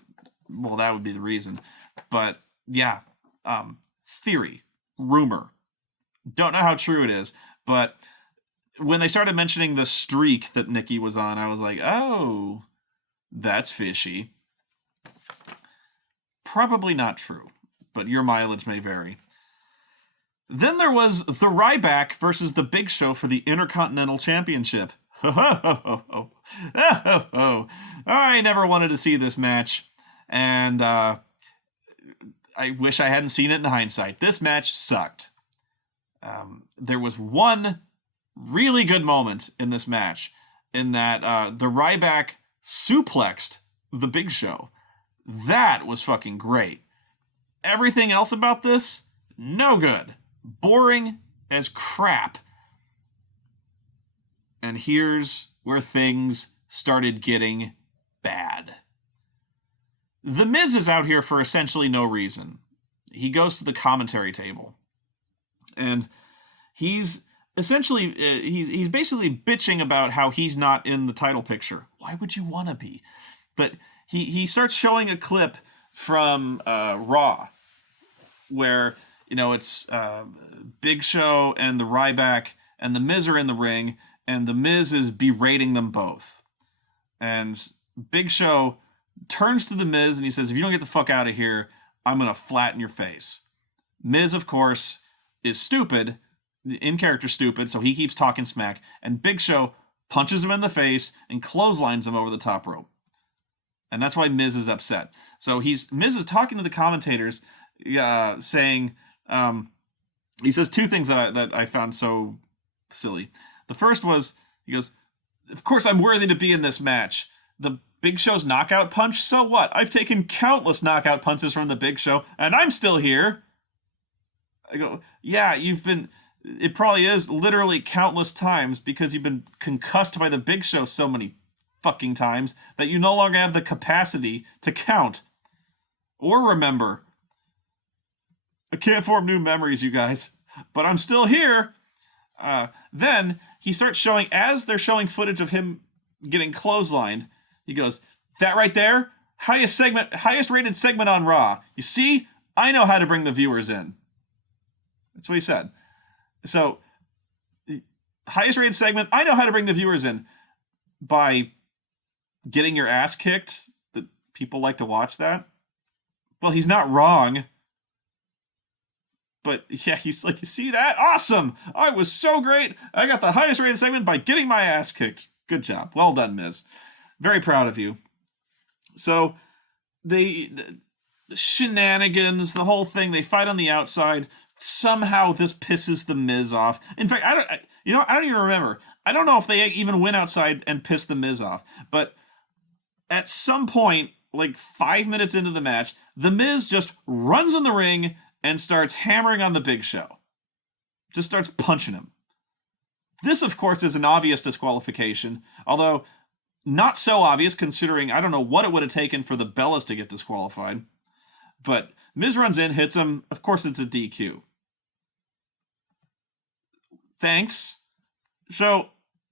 that would be the reason. But yeah, theory, rumor. Don't know how true it is, but when they started mentioning the streak that Nikki was on, I was like, oh, that's fishy. Probably not true, but your mileage may vary. Then there was the Ryback versus the Big Show for the Intercontinental Championship. I never wanted to see this match, and I wish I hadn't seen it in hindsight. This match sucked. There was one really good moment in this match, in that the Ryback suplexed The Big Show. That was fucking great. Everything else about this, no good. Boring as crap. And here's where things started getting bad. The Miz is out here for essentially no reason. He goes to the commentary table. And he's essentially, he's basically bitching about how he's not in the title picture. Why would you want to be? But he starts showing a clip from Raw where, you know, it's Big Show and the Ryback and the Miz are in the ring, and the Miz is berating them both. And Big Show turns to the Miz and he says, if you don't get the fuck out of here, I'm going to flatten your face. Miz, of course, is stupid, in character stupid, so he keeps talking smack, and Big Show punches him in the face and clotheslines him over the top rope. And that's why Miz is upset. So Miz is talking to the commentators, saying, he says two things that I found so silly. The first was, he goes, of course I'm worthy to be in this match. The Big Show's knockout punch? So what? I've taken countless knockout punches from the Big Show, and I'm still here. I go, yeah, it probably is literally countless times because you've been concussed by the Big Show so many fucking times that you no longer have the capacity to count or remember. I can't form new memories, you guys, but I'm still here. Then he starts showing, as they're showing footage of him getting clotheslined, he goes, that right there, highest rated segment on Raw. You see, I know how to bring the viewers in. That's what he said. So, highest rated segment, I know how to bring the viewers in by getting your ass kicked. That people like to watch that. Well, he's not wrong. But yeah, he's like, you see that? Awesome! I was so great. I got the highest rated segment by getting my ass kicked. Good job. Well done, Miz. Very proud of you. So, the shenanigans, the whole thing, they fight on the outside. Somehow this pisses the Miz off. In fact, I don't even remember. I don't know if they even went outside and pissed the Miz off. But at some point, like 5 minutes into the match, the Miz just runs in the ring and starts hammering on the Big Show. Just starts punching him. This, of course, is an obvious disqualification, although not so obvious considering I don't know what it would have taken for the Bellas to get disqualified. But Miz runs in, hits him. Of course, it's a DQ. Thanks. So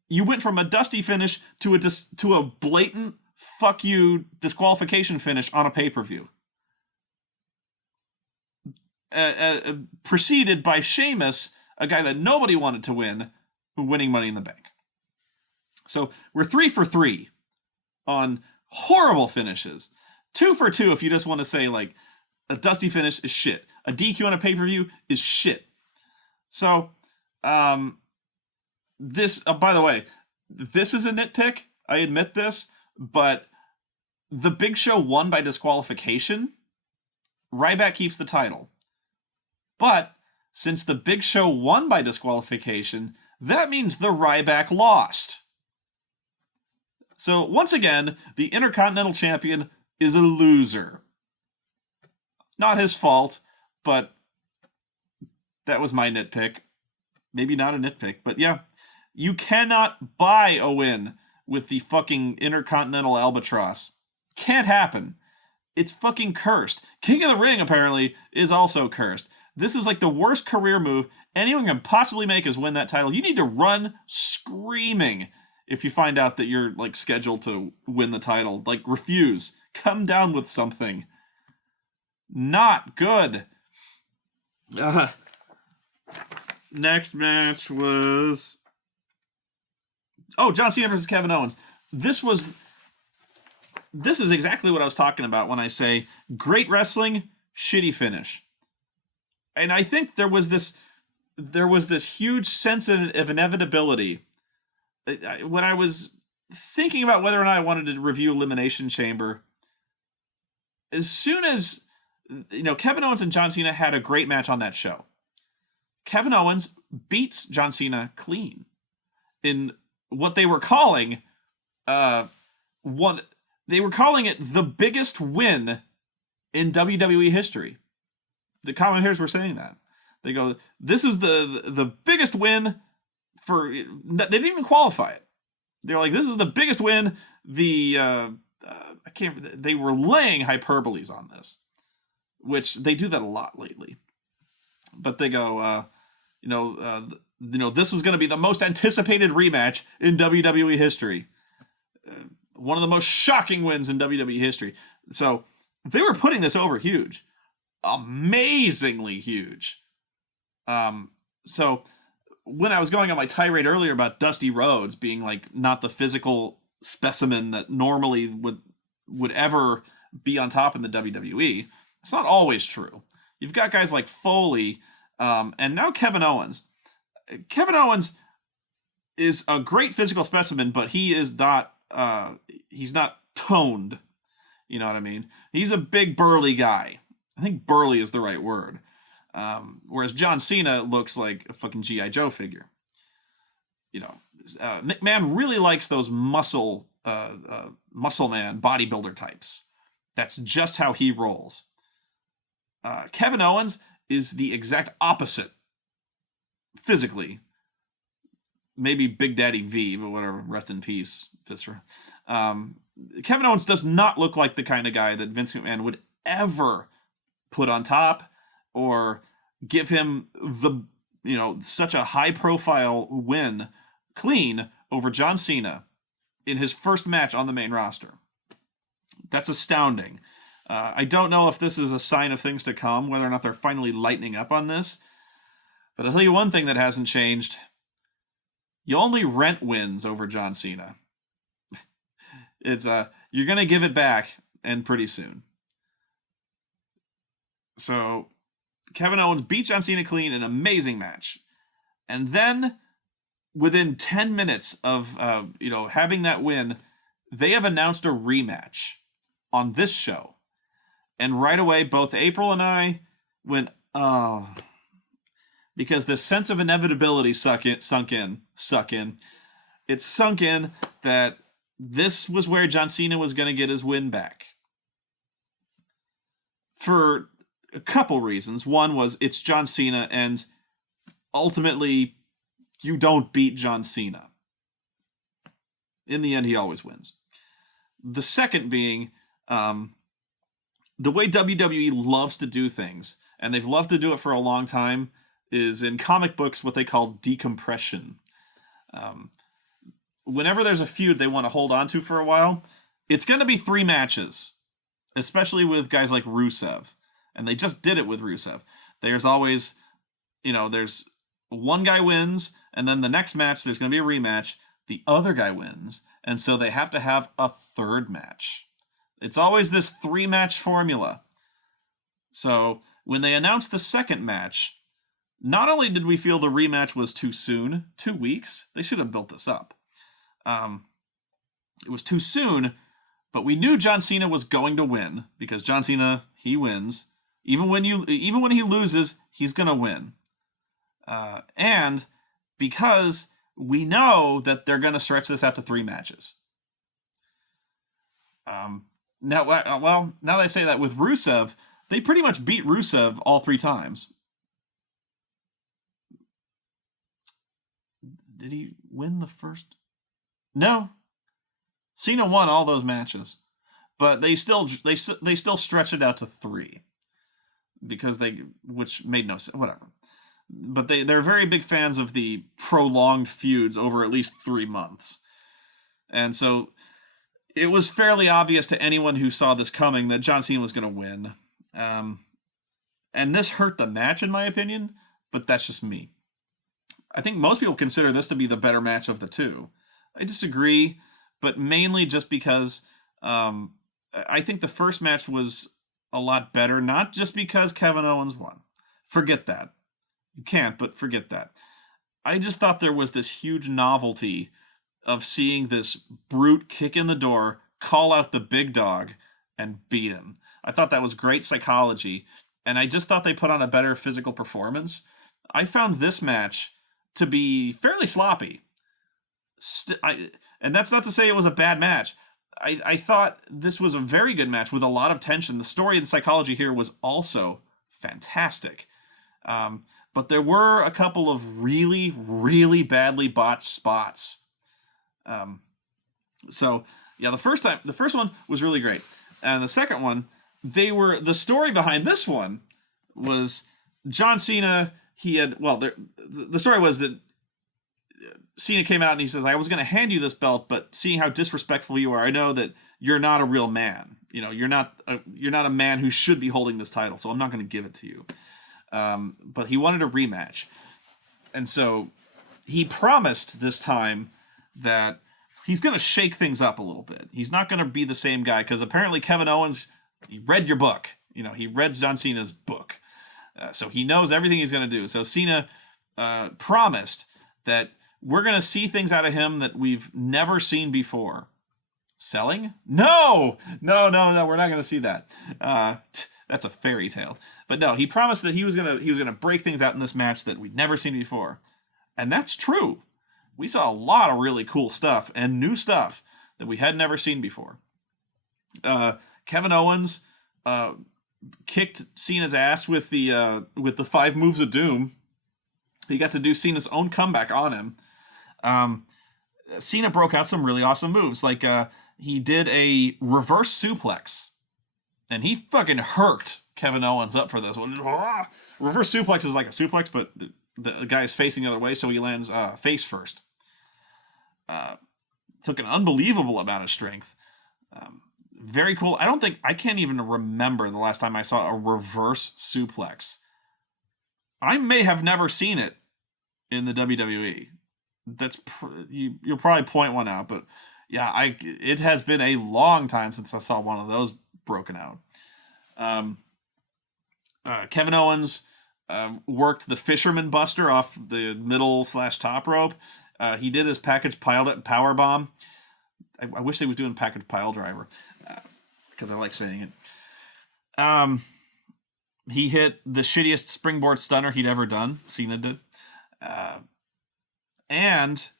you went from a dusty finish to a blatant fuck you disqualification finish on a pay-per-view. Preceded by Sheamus, a guy that nobody wanted to win, winning Money in the Bank. So we're 3 for 3 on horrible finishes. 2 for 2 if you just want to say, like, a dusty finish is shit. A DQ on a pay-per-view is shit. So, this, by the way, this is a nitpick. I admit this, but the Big Show won by disqualification. Ryback keeps the title. But since the Big Show won by disqualification, that means the Ryback lost. So, once again, the Intercontinental Champion is a loser. Not his fault, but that was my nitpick. Maybe not a nitpick, but yeah. You cannot buy a win with the fucking Intercontinental Albatross. Can't happen. It's fucking cursed. King of the Ring, apparently, is also cursed. This is like the worst career move anyone can possibly make is win that title. You need to run screaming if you find out that you're, like, scheduled to win the title. Like, refuse. Come down with something. Not good. Next match was... John Cena versus Kevin Owens. This is exactly what I was talking about when I say great wrestling, shitty finish. And I think there was this huge sense of inevitability. When I was thinking about whether or not I wanted to review Elimination Chamber, as soon as, Kevin Owens and John Cena had a great match on that show. Kevin Owens beats John Cena clean in what they were calling They were calling it the biggest win in WWE history. The commentators were saying that. They go, this is the biggest win for... They didn't even qualify it. They're like, this is the biggest win. I can't... They were laying hyperboles on this, which they do that a lot lately. But they go, this was going to be the most anticipated rematch in WWE history. One of the most shocking wins in WWE history. So they were putting this over huge. Amazingly huge. So when I was going on my tirade earlier about Dusty Rhodes being like not the physical specimen that normally would ever be on top in the WWE, it's not always true. You've got guys like Foley, and now Kevin Owens. Kevin Owens is a great physical specimen, but he is not he's not toned. You know what I mean? He's a big burly guy. I think burly is the right word. Whereas John Cena looks like a fucking G.I. Joe figure. McMahon really likes those muscle man bodybuilder types. That's just how he rolls. Kevin Owens is the exact opposite physically. Maybe Big Daddy V, but whatever. Rest in peace, Fister. Kevin Owens does not look like the kind of guy that Vince McMahon would ever put on top or give him such a high profile win clean over John Cena in his first match on the main roster. That's astounding. I don't know if this is a sign of things to come, whether or not they're finally lightening up on this. But I'll tell you one thing that hasn't changed. You only rent wins over John Cena. It's you're going to give it back, and pretty soon. So Kevin Owens beat John Cena clean in an amazing match. And then within 10 minutes of having that win, they have announced a rematch on this show. And right away, both April and I went, oh, because the sense of inevitability sunk in. It sunk in that this was where John Cena was going to get his win back. For a couple reasons. One was it's John Cena, and ultimately, you don't beat John Cena. In the end, he always wins. The second being, the way WWE loves to do things, and they've loved to do it for a long time, is in comic books what they call decompression. Whenever there's a feud they want to hold on to for a while, it's going to be 3 matches, especially with guys like Rusev. And they just did it with Rusev. There's always, there's one guy wins, and then the next match, there's going to be a rematch. The other guy wins, and so they have to have a third match. It's always this 3-match formula. So when they announced the second match, not only did we feel the rematch was too soon, 2 weeks, they should have built this up. It was too soon, but we knew John Cena was going to win, because John Cena, he wins. Even when he loses, he's going to win. And because we know that they're going to stretch this out to 3 matches. Now that I say that, with Rusev, they pretty much beat Rusev all 3 times. Did he win the first? No. Cena won all those matches, but they still stretched it out to 3 because which made no sense. Whatever. But they're very big fans of the prolonged feuds over at least 3 months, and so it was fairly obvious to anyone who saw this coming that John Cena was going to win. And this hurt the match, in my opinion, but that's just me. I think most people consider this to be the better match of the 2. I disagree, but mainly just because I think the first match was a lot better, not just because Kevin Owens won. Forget that. You can't, but forget that. I just thought there was this huge novelty of seeing this brute kick in the door, call out the big dog, and beat him. I thought that was great psychology, and I just thought they put on a better physical performance. I found this match to be fairly sloppy. And that's not to say it was a bad match. I thought this was a very good match with a lot of tension. The story and psychology here was also fantastic. But there were a couple of really, really badly botched spots. So yeah, the first one was really great, and the second one, the story behind this one was John Cena. The story was that Cena came out and he says, "I was going to hand you this belt, but seeing how disrespectful you are, I know that you're not a real man. You're not a man who should be holding this title, so I'm not going to give it to you." But he wanted a rematch, and so he promised this time that he's going to shake things up a little bit. He's not going to be the same guy, because apparently Kevin Owens, he read your book. He read John Cena's book. So he knows everything he's going to do. So Cena promised that we're going to see things out of him that we've never seen before. Selling? No! No, we're not going to see that. That's a fairy tale. But no, he promised that he was going to break things out in this match that we'd never seen before. And that's true. We saw a lot of really cool stuff and new stuff that we had never seen before. Kevin Owens kicked Cena's ass with the 5 moves of doom. He got to do Cena's own comeback on him. Cena broke out some really awesome moves. Like he did a reverse suplex, and he fucking herked Kevin Owens up for this one. Reverse suplex is like a suplex, but the guy is facing the other way, so he lands face first. Took an unbelievable amount of strength. Very cool. I can't even remember the last time I saw a reverse suplex. I may have never seen it in the WWE. You'll probably point one out, but yeah, it has been a long time since I saw one of those broken out. Kevin Owens worked the Fisherman Buster off the middle/top rope. He did his package power bomb. I wish they was doing package pile driver, because I like saying it. He hit the shittiest springboard stunner he'd ever done. Cena did. And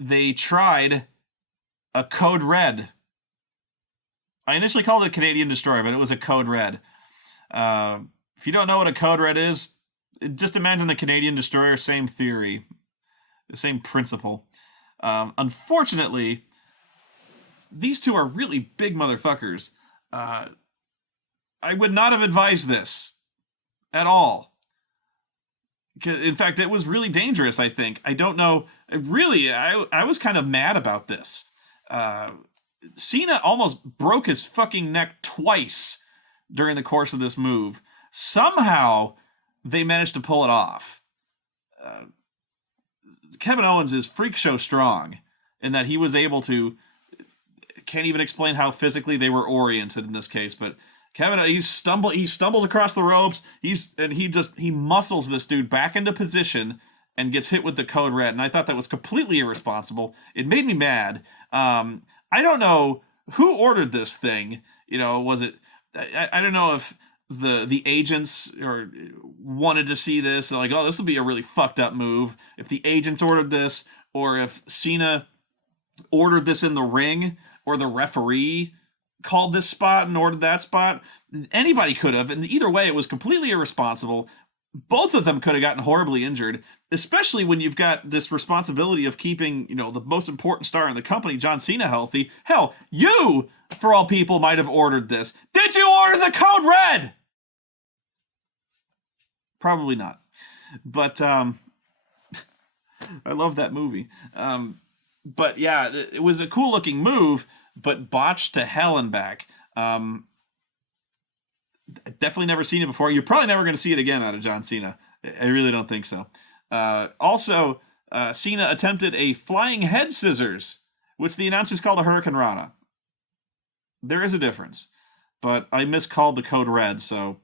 they tried a Code Red. I initially called it Canadian Destroyer, but it was a Code Red. If you don't know what a Code Red is, just imagine the Canadian Destroyer, same theory, the same principle. Unfortunately, these two are really big motherfuckers. I would not have advised this at all. In fact, it was really dangerous, I think. I don't know. Really, I was kind of mad about this. Cena almost broke his fucking neck twice during the course of this move. Somehow, they managed to pull it off. Kevin Owens is freak show strong in that he was able to... Can't even explain how physically they were oriented in this case, but Kevin, he stumbles across the ropes. He muscles this dude back into position and gets hit with the Code Red. And I thought that was completely irresponsible. It made me mad. I don't know who ordered this thing. Was it? I don't know if the agents or wanted to see this. They're like, oh, this will be a really fucked up move. If the agents ordered this, or if Cena ordered this in the ring, or the referee called this spot and ordered that spot. Anybody could have, and either way, it was completely irresponsible. Both of them could have gotten horribly injured, especially when you've got this responsibility of keeping, the most important star in the company, John Cena, healthy. Hell, you, for all people, might have ordered this. Did you order the Code Red? Probably not. But, I love that movie. But yeah, it was a cool looking move, but botched to hell and back. Definitely never seen it before. You're probably never going to see it again out of John Cena. I really don't think so. Also, Cena attempted a flying head scissors, which the announcers called a Hurricane Rana. There is a difference, but I miscalled the Code Red, so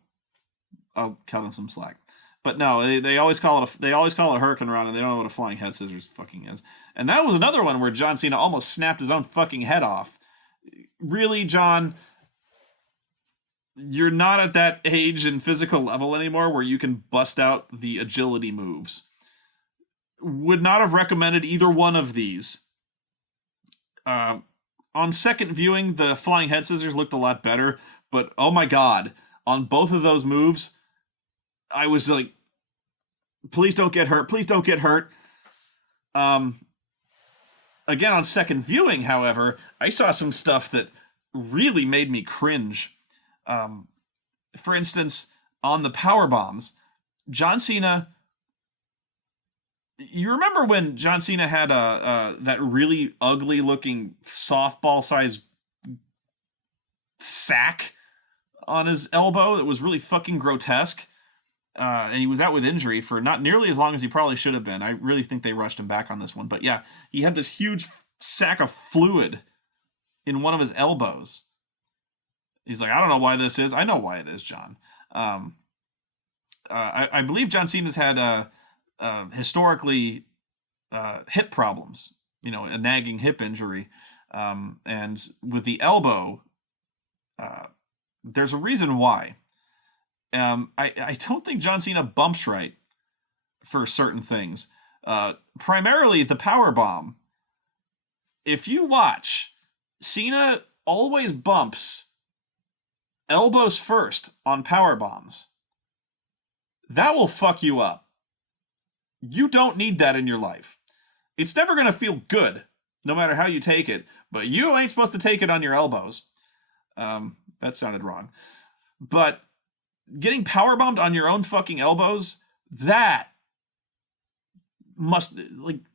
I'll cut him some slack. But no, they always call it a Hurricane Rana. They don't know what a flying head scissors fucking is. And that was another one where John Cena almost snapped his own fucking head off. Really, John, you're not at that age and physical level anymore where you can bust out the agility moves. Would not have recommended either one of these. on second viewing, the flying head scissors looked a lot better, but oh my god, on both of those moves, I was like, please don't get hurt, please don't get hurt. Again, on second viewing, however, I saw some stuff that really made me cringe. For instance, on the power bombs, John Cena. You remember when John Cena had that really ugly looking softball sized sack on his elbow that was really fucking grotesque? And he was out with injury for not nearly as long as he probably should have been. I really think they rushed him back on this one. But yeah, he had this huge sack of fluid in one of his elbows. He's like, I don't know why this is. I know why it is, John. I believe John Cena's had historically hip problems, a nagging hip injury. And with the elbow, there's a reason why. I don't think John Cena bumps right for certain things. Primarily the power bomb. If you watch, Cena always bumps elbows first on power bombs. That will fuck you up. You don't need that in your life. It's never going to feel good, no matter how you take it, but you ain't supposed to take it on your elbows. That sounded wrong. But getting powerbombed on your own fucking elbows, that must,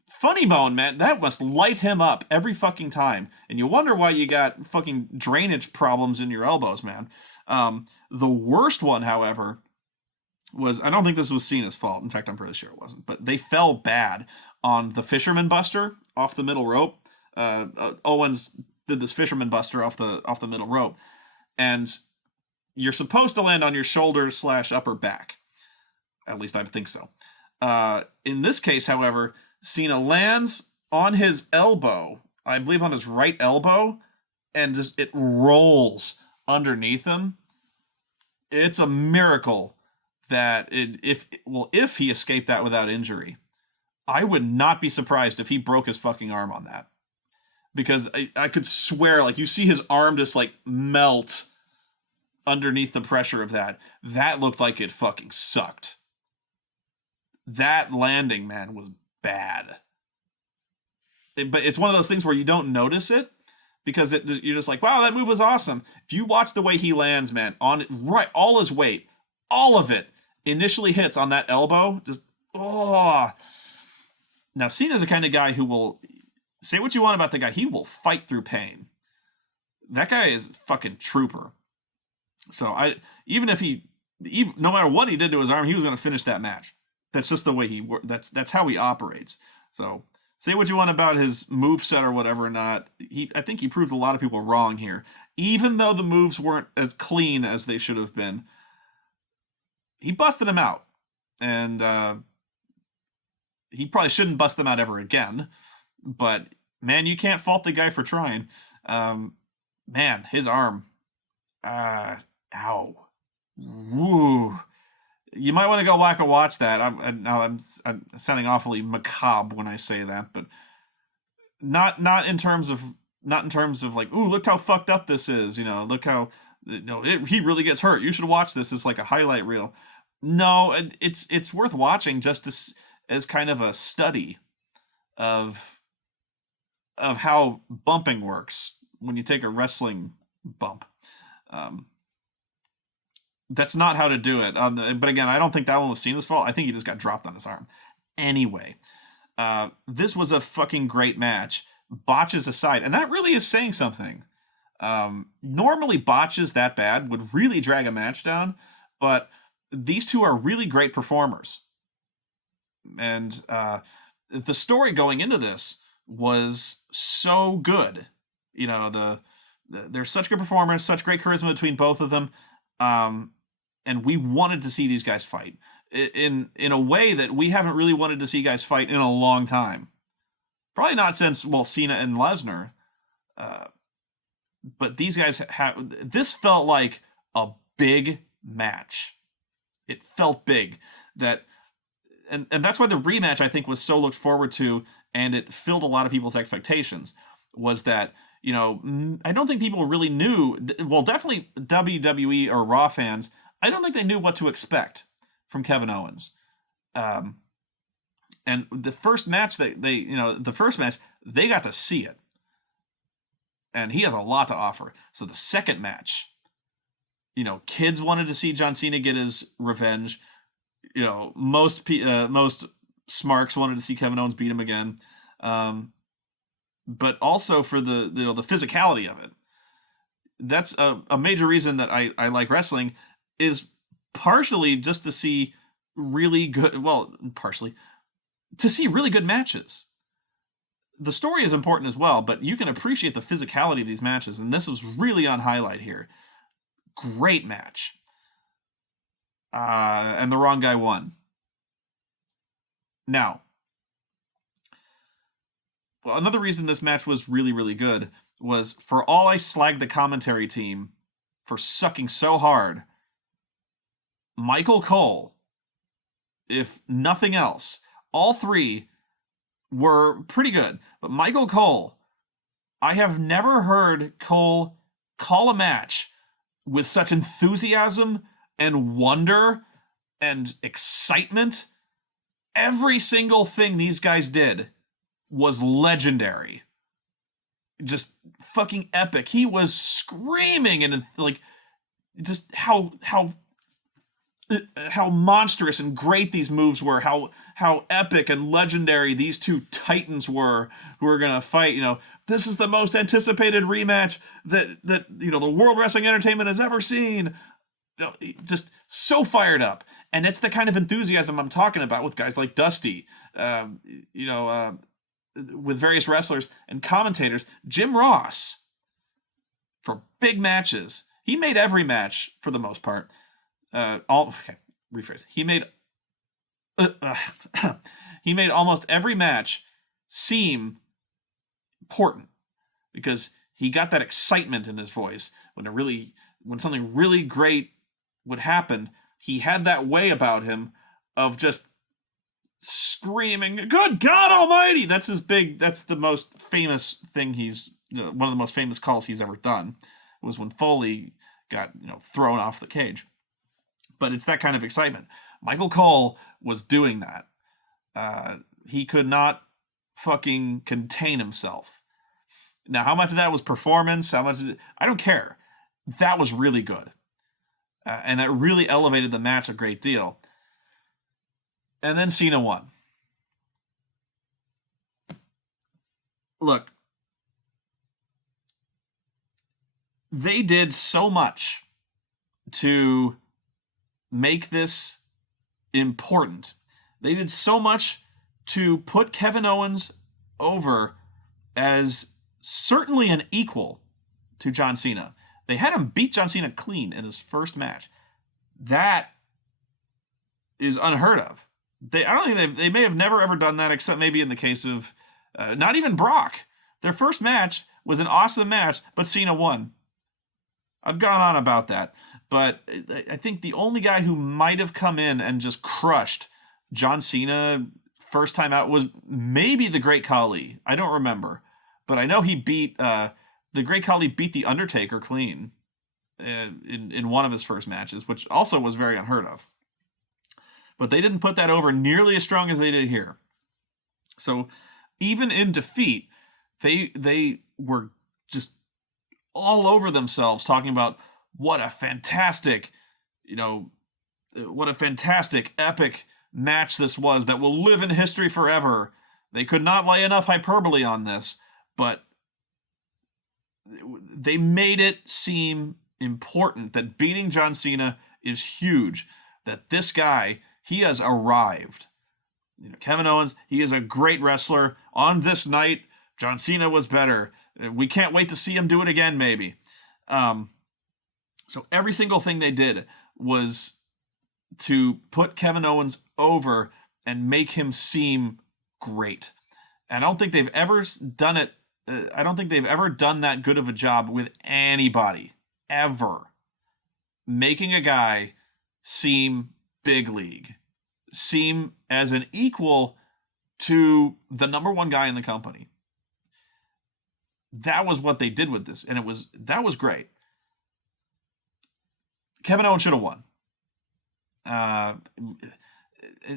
Funny Bone, man, that must light him up every fucking time. And you wonder why you got fucking drainage problems in your elbows, man. The worst one, however, was, I don't think this was Cena's fault. In fact, I'm pretty sure it wasn't. But they fell bad on the Fisherman Buster off the middle rope. Owens did this Fisherman Buster off the middle rope. And you're supposed to land on your shoulders / upper back. At least I think so. In this case, however, Cena lands on his elbow, I believe on his right elbow, and just it rolls underneath him. It's a miracle that if he escaped that without injury. I would not be surprised if he broke his fucking arm on that. Because I could swear, you see his arm just melt underneath the pressure of that. That looked like it fucking sucked. That landing, man, was bad. But it's one of those things where you don't notice it because you're just like, wow, that move was awesome. If you watch the way he lands, man, all his weight, all of it initially hits on that elbow. Just, oh. Now, Cena's the kind of guy who will say what you want about the guy. He will fight through pain. That guy is fucking trooper. So no matter what he did to his arm, he was going to finish that match. That's just the way that's how he operates. So say what you want about his moveset or whatever or not. I think he proved a lot of people wrong here. Even though the moves weren't as clean as they should have been, he busted them out. And he probably shouldn't bust them out ever again. But man, you can't fault the guy for trying. Man, his arm. Ow. Woo. You might want to go back and watch that. I'm sounding awfully macabre when I say that, but not in terms of ooh, look how fucked up this is. Look how he really gets hurt. You should watch this as a highlight reel. No, it's worth watching just as kind of a study of how bumping works when you take a wrestling bump. That's not how to do it. But again, I don't think that one was Cena's fault. I think he just got dropped on his arm. Anyway, this was a fucking great match. Botches aside, and that really is saying something. Normally, botches that bad would really drag a match down, but these two are really great performers. And the story going into this was so good. They're such good performers, such great charisma between both of them. And we wanted to see these guys fight in a way that we haven't really wanted to see guys fight in a long time. Probably not since, Cena and Lesnar. But these guys this felt like a big match. It felt big. And that's why the rematch, I think, was so looked forward to, and it filled a lot of people's expectations, was that I don't think people really knew. Well, definitely WWE or Raw fans, I don't think they knew what to expect from Kevin Owens. Um, and the first match they got to see it, and he has a lot to offer. So the second match, kids wanted to see John Cena get his revenge. Most smarks wanted to see Kevin Owens beat him again. But also for the physicality of it. That's a major reason that I like wrestling, is partially just to see really good, well, partially to see really good matches. The story is important as well, but you can appreciate the physicality of these matches, and this was really on highlight here. Great match. And the wrong guy won. Now, well, another reason this match was really, really good was, for all I slagged the commentary team for sucking so hard, Michael Cole, if nothing else, all three were pretty good. But Michael Cole, I have never heard Cole call a match with such enthusiasm and wonder and excitement. Every single thing these guys did was legendary. Just fucking epic. He was screaming and just how monstrous and great these moves were, how epic and legendary these two titans were who were gonna fight. This is the most anticipated rematch that the World Wrestling Entertainment has ever seen. Just so fired up, and it's the kind of enthusiasm I'm talking about with guys like Dusty, with various wrestlers and commentators. Jim Ross, for big matches, he made every match for the most part. Rephrase. He made almost every match seem important, because he got that excitement in his voice when something really great would happen. He had that way about him of just screaming, "Good God Almighty!" That's the most famous thing one of the most famous calls he's ever done, was when Foley got thrown off the cage. But it's that kind of excitement. Michael Cole was doing that. He could not fucking contain himself. Now, how much of that was performance? How much? I don't care. That was really good. And that really elevated the match a great deal. And then Cena won. Look, they did so much to make this important. They did so much to put Kevin Owens over as certainly an equal to John Cena. They had him beat John Cena clean in his first match. That is unheard of. I don't think they may have never ever done that, except maybe in the case of not even Brock. Their first match was an awesome match, but Cena won. I've gone on about that, but I think the only guy who might have come in and just crushed John Cena first time out was maybe the Great Khali. I don't remember, but I know he beat the Great Khali beat the Undertaker clean in one of his first matches, which also was very unheard of. But they didn't put that over nearly as strong as they did here. So even in defeat, they were just all over themselves talking about what a fantastic epic match this was that will live in history forever. They could not lay enough hyperbole on this, but they made it seem important that beating John Cena is huge, that this guy, he has arrived. Kevin Owens, he is a great wrestler. On this night, John Cena was better. We can't wait to see him do it again, maybe. So every single thing they did was to put Kevin Owens over and make him seem great. And I don't think they've ever done it. I don't think they've ever done that good of a job with anybody, ever. Making a guy seem big league, seem as an equal to the number one guy in the company. that was what they did with this, and that was great. Kevin Owens should have won. And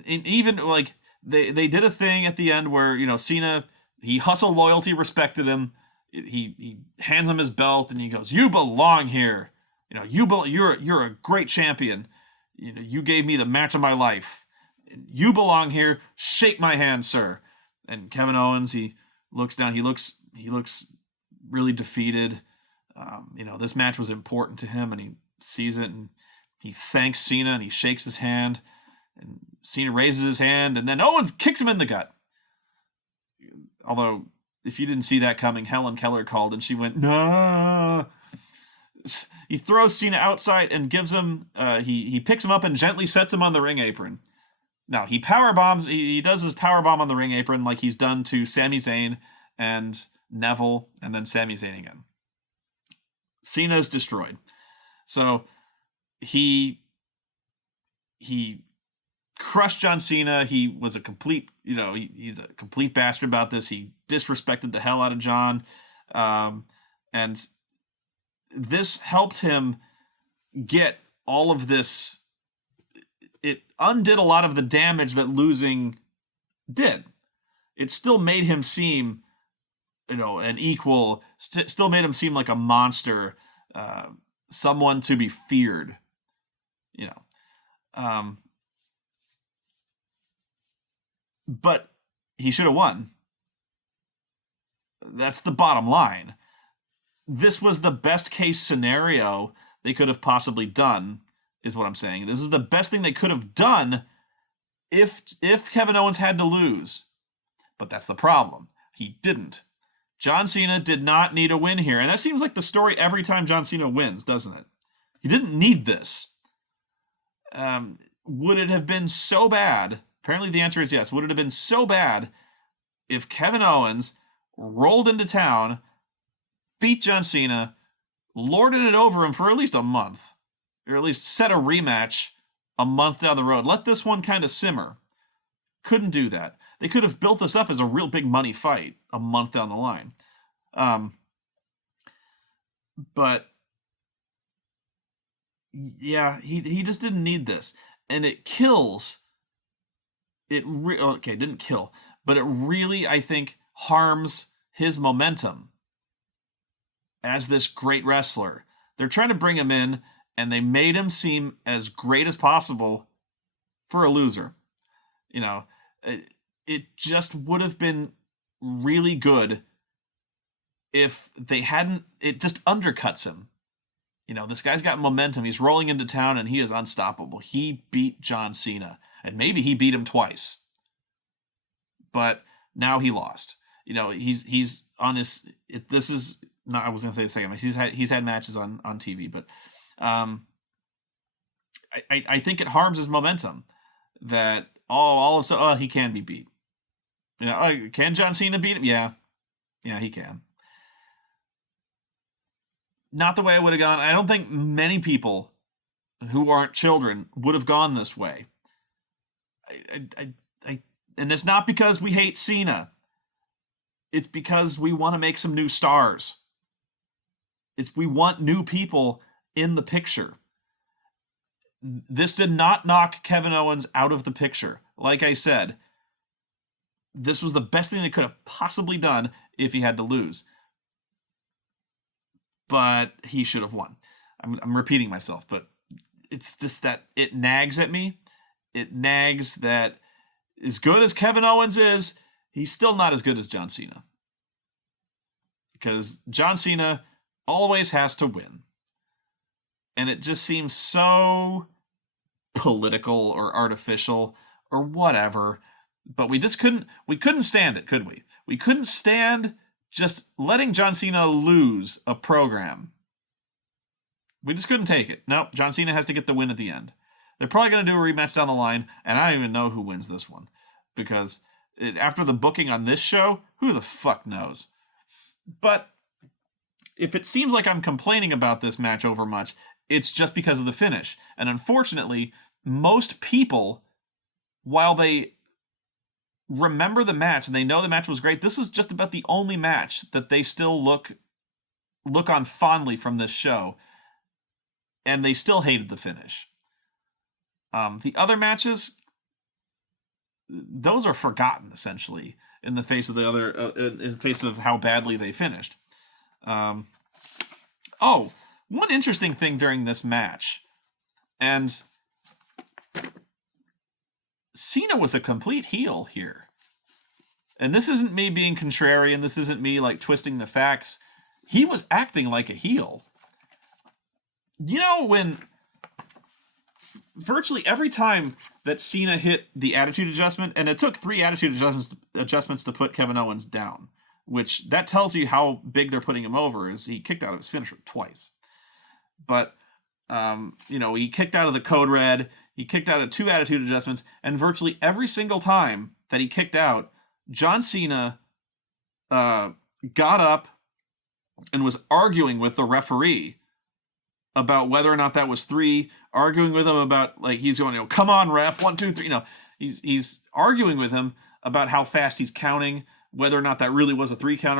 even like they did a thing at the end where Cena, he hustle loyalty respected him. He hands him his belt and he goes, "You belong here. You're a great champion. You gave me the match of my life. You belong here. Shake my hand, sir." And Kevin Owens, he looks down. He looks really defeated. This match was important to him, and he sees it, and he thanks Cena, and he shakes his hand, and Cena raises his hand, and then Owens kicks him in the gut. Although, if you didn't see that coming, Helen Keller called, and she went, "No." He throws Cena outside and gives him, he picks him up and gently sets him on the ring apron. Now, he power bombs, he does his power bomb on the ring apron like he's done to Sami Zayn and Neville, and then Sami Zayn again. Cena's destroyed. So, he crushed John Cena. He was a complete, he's a complete bastard about this. He disrespected the hell out of John. And this helped him get all of this. It undid a lot of the damage that losing did. It still made him seem, an equal, still made him seem like a monster, someone to be feared, but he should have won. That's the bottom line. This was the best case scenario they could have possibly done, is what I'm saying. This is the best thing they could have done if Kevin Owens had to lose. But that's the problem. He didn't. John Cena did not need a win here. And that seems like the story every time John Cena wins, doesn't it? He didn't need this. Would it have been so bad? Apparently the answer is yes. Would it have been so bad if Kevin Owens rolled into town, beat John Cena, lorded it over him for at least a month, or at least set a rematch a month down the road? Let this one kind of simmer. Couldn't do that. They could have built this up as a real big money fight a month down the line. But yeah, he just didn't need this. And it kills. Didn't kill, but it really, I think, harms his momentum as this great wrestler. They're trying to bring him in, and they made him seem as great as possible for a loser. It just would have been really good if they hadn't. It just undercuts him. This guy's got momentum. He's rolling into town, and he is unstoppable. He beat John Cena, and maybe he beat him twice. But now he lost. He's on his. This is not. I was going to say the second match. He's had matches on TV, but I think it harms his momentum that all of a sudden he can be beat. Can John Cena beat him? Yeah, he can. Not the way I would have gone. I don't think many people who aren't children would have gone this way. And it's not because we hate Cena. It's because we want to make some new stars. We want new people in the picture. This did not knock Kevin Owens out of the picture. Like I said, this was the best thing they could have possibly done if he had to lose. But he should have won. I'm repeating myself, but it's just that it nags at me. It nags that as good as Kevin Owens is, he's still not as good as John Cena. Because John Cena always has to win. And it just seems so political or artificial or whatever. But we couldn't stand it, could we? We couldn't stand just letting John Cena lose a program. We just couldn't take it. Nope, John Cena has to get the win at the end. They're probably going to do a rematch down the line, and I don't even know who wins this one. Because after the booking on this show, who the fuck knows? But if it seems like I'm complaining about this match over much, it's just because of the finish. And unfortunately, most people, while they remember the match and they know the match was great. This is just about the only match that they still look on fondly from this show, and they still hated the finish. The other matches, those are forgotten essentially in the face of the other, in face of how badly they finished. One interesting thing during this match, and Cena was a complete heel here. And this isn't me being contrarian, this isn't me like twisting the facts. He was acting like a heel. You know, when virtually every time that Cena hit the attitude adjustment, and it took 3 attitude adjustments to put Kevin Owens down, which that tells you how big they're putting him over, is he kicked out of his finisher twice. But, he kicked out of the Code Red, he kicked out of 2 attitude adjustments, and virtually every single time that he kicked out, John Cena got up and was arguing with the referee about whether or not that was 3, arguing with him about, like, he's going, come on, ref, 1, 2, 3, he's arguing with him about how fast he's counting, whether or not that really was a 3 count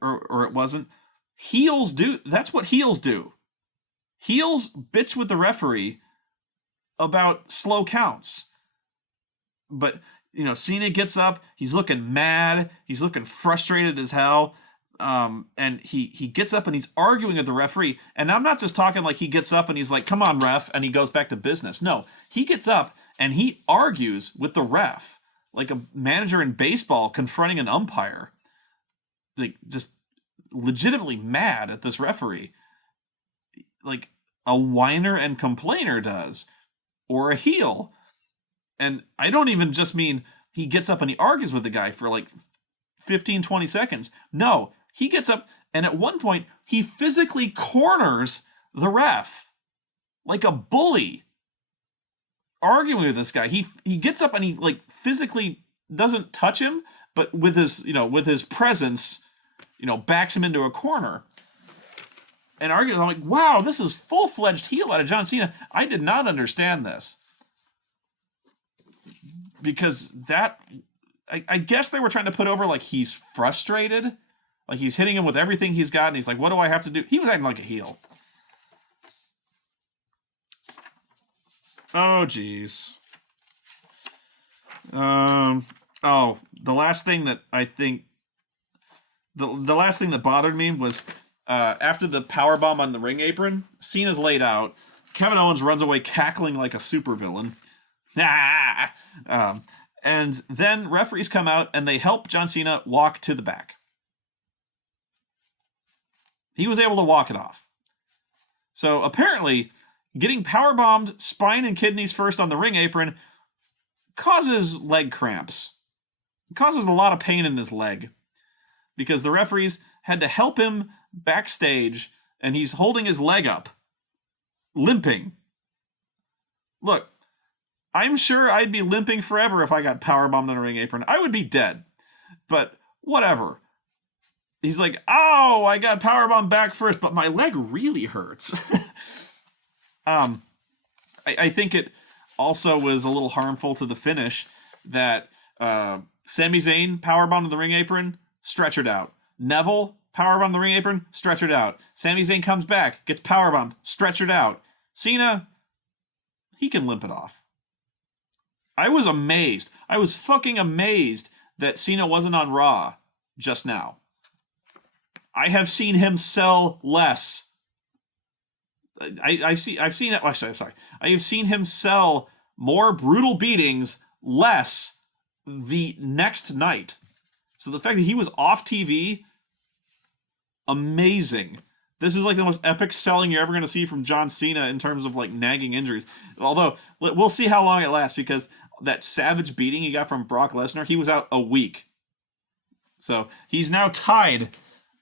or it wasn't. Heels do, that's what heels do. Heels bitch with the referee about slow counts. But, Cena gets up, he's looking mad, he's looking frustrated as hell, and he gets up and he's arguing with the referee. And I'm not just talking like he gets up and he's like, come on, ref, and he goes back to business. No, he gets up and he argues with the ref like a manager in baseball confronting an umpire. Like, just legitimately mad at this referee. Like a whiner and complainer does. Or a heel. And I don't even just mean he gets up and he argues with the guy for like 15, 20 seconds. No, he gets up and at one point he physically corners the ref like a bully, arguing with this guy. He gets up and he like physically doesn't touch him, but with his presence, backs him into a corner and argues. I'm like, wow, this is full-fledged heel out of John Cena. I did not understand this. Because that, I guess they were trying to put over like he's frustrated. Like he's hitting him with everything he's got and he's like, what do I have to do? He was acting like a heel. Oh, geez. The last thing that I think, the last thing that bothered me was after the powerbomb on the ring apron, Cena's laid out. Kevin Owens runs away cackling like a supervillain. And then referees come out and they help John Cena walk to the back. He was able to walk it off. So apparently, getting powerbombed spine and kidneys first on the ring apron causes leg cramps. It causes a lot of pain in his leg. Because the referees had to help him backstage and he's holding his leg up, limping. Look, I'm sure I'd be limping forever if I got powerbombed on a ring apron. I would be dead. But whatever. He's like, oh, I got powerbombed back first, but my leg really hurts. I think it also was a little harmful to the finish that Sami Zayn powerbombed on the ring apron, stretchered out. Neville powerbombed on the ring apron, stretchered out. Sami Zayn comes back, gets powerbombed, stretchered out. Cena, he can limp it off. I was amazed. I was fucking amazed that Cena wasn't on Raw just now. I have seen him sell less. I have seen him sell more brutal beatings less the next night. So the fact that he was off TV, amazing. This is like the most epic selling you're ever going to see from John Cena in terms of like nagging injuries. Although we'll see how long it lasts, because that savage beating he got from Brock Lesnar, he was out a week. So he's now tied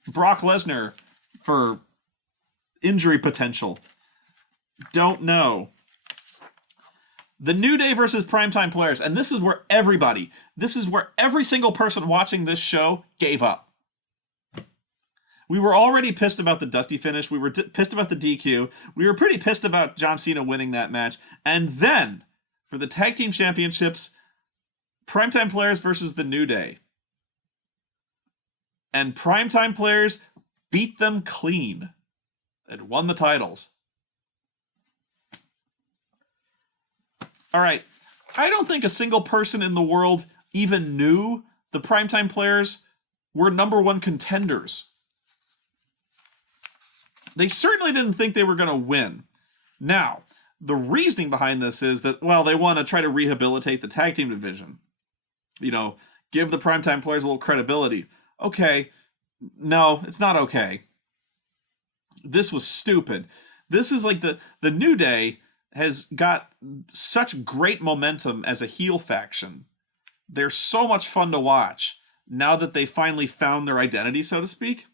Brock Lesnar for injury potential. Don't know. The New Day versus Primetime Players. And this is where every single person watching this show gave up. We were already pissed about the Dusty finish. We were pissed about the DQ. We were pretty pissed about John Cena winning that match. And then, for the Tag Team Championships, Primetime Players versus the New Day. And Primetime Players beat them clean and won the titles. All right. I don't think a single person in the world even knew the Primetime Players were number one contenders. They certainly didn't think they were going to win. Now, the reasoning behind this is that, well, they want to try to rehabilitate the tag team division. You know, give the Primetime Players a little credibility. Okay. No, it's not okay. This was stupid. This is like the New Day has got such great momentum as a heel faction. They're so much fun to watch now that they finally found their identity, so to speak.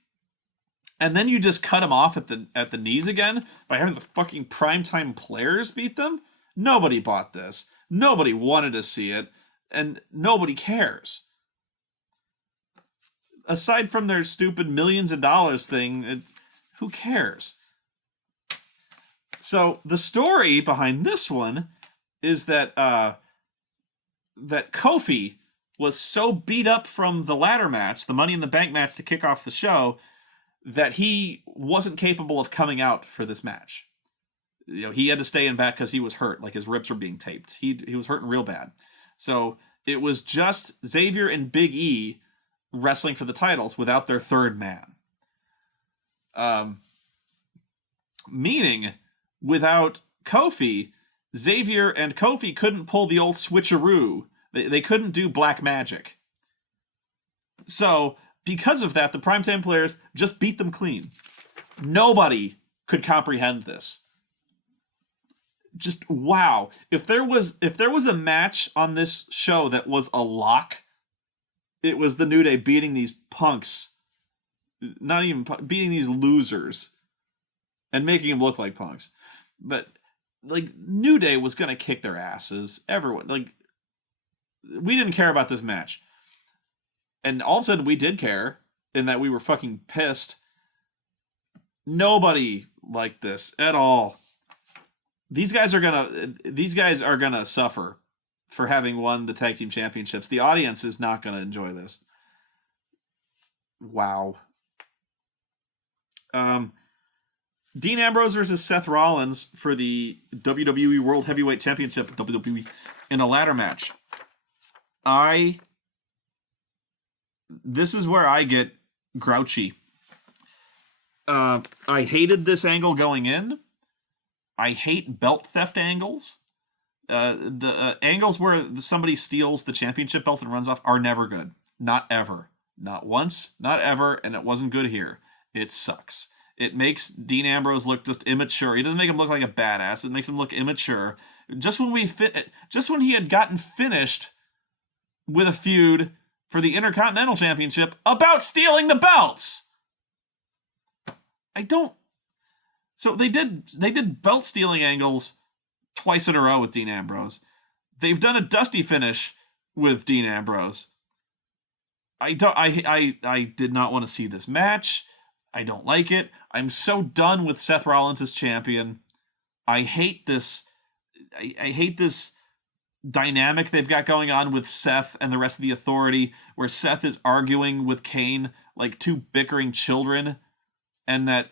And then you just cut them off at the knees again by having the fucking Primetime Players beat them? Nobody bought this. Nobody wanted to see it. And nobody cares. Aside from their stupid millions of dollars thing, who cares? So the story behind this one is that that Kofi was so beat up from the ladder match, the Money in the Bank match to kick off the show, that he wasn't capable of coming out for this match. You know, he had to stay in back because he was hurt, like his ribs were being taped. He was hurting real bad. So it was just Xavier and Big E wrestling for the titles without their third man. Meaning, without Kofi, Xavier and Kofi couldn't pull the old switcheroo. They couldn't do black magic. So, because of that, the Primetime Players just beat them clean. Nobody could comprehend this. Just wow. If there was a match on this show that was a lock, it was the New Day beating these punks. Not even beating these losers and making them look like punks. But like New Day was going to kick their asses. Everyone, like, we didn't care about this match. And all of a sudden we did care in that we were fucking pissed. Nobody liked this at all. These guys are gonna suffer for having won the tag team championships. The audience is not gonna enjoy this. Wow. Dean Ambrose versus Seth Rollins for the WWE World Heavyweight Championship, WWE, in a ladder match. This is where I get grouchy. I hated this angle going in. I hate belt theft angles. The angles where somebody steals the championship belt and runs off are never good. Not ever. Not once, not ever, and it wasn't good here. It sucks. It makes Dean Ambrose look just immature. He doesn't make him look like a badass. It makes him look immature. Just when he had gotten finished with a feud for the Intercontinental Championship about stealing the belts. So they did belt stealing angles twice in a row with Dean Ambrose. They've done a dusty finish with Dean Ambrose. I did not want to see this match. I don't like it. I'm so done with Seth Rollins as champion. I hate this. I hate this dynamic they've got going on with Seth and the rest of the Authority, where Seth is arguing with Kane like two bickering children, and that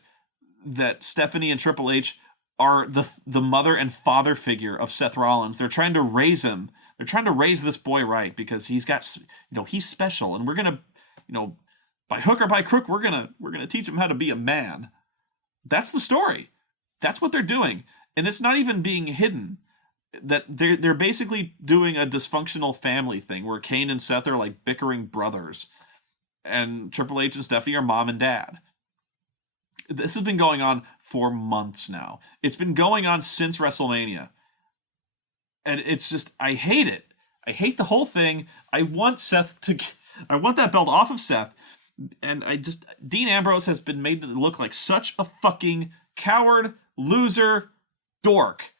Stephanie and Triple H are the mother and father figure of Seth Rollins. They're trying to raise him. They're trying to raise this boy right because he's got, he's special, and we're gonna, by hook or by crook, we're gonna teach him how to be a man. That's the story. That's what they're doing, and it's not even being hidden. That they're basically doing a dysfunctional family thing where Kane and Seth are like bickering brothers, and Triple H and Stephanie are mom and dad. This has been going on for months now. It's been going on since WrestleMania. And it's just, I hate it. I hate the whole thing. I want that belt off of Seth. And Dean Ambrose has been made to look like such a fucking coward, loser, dork.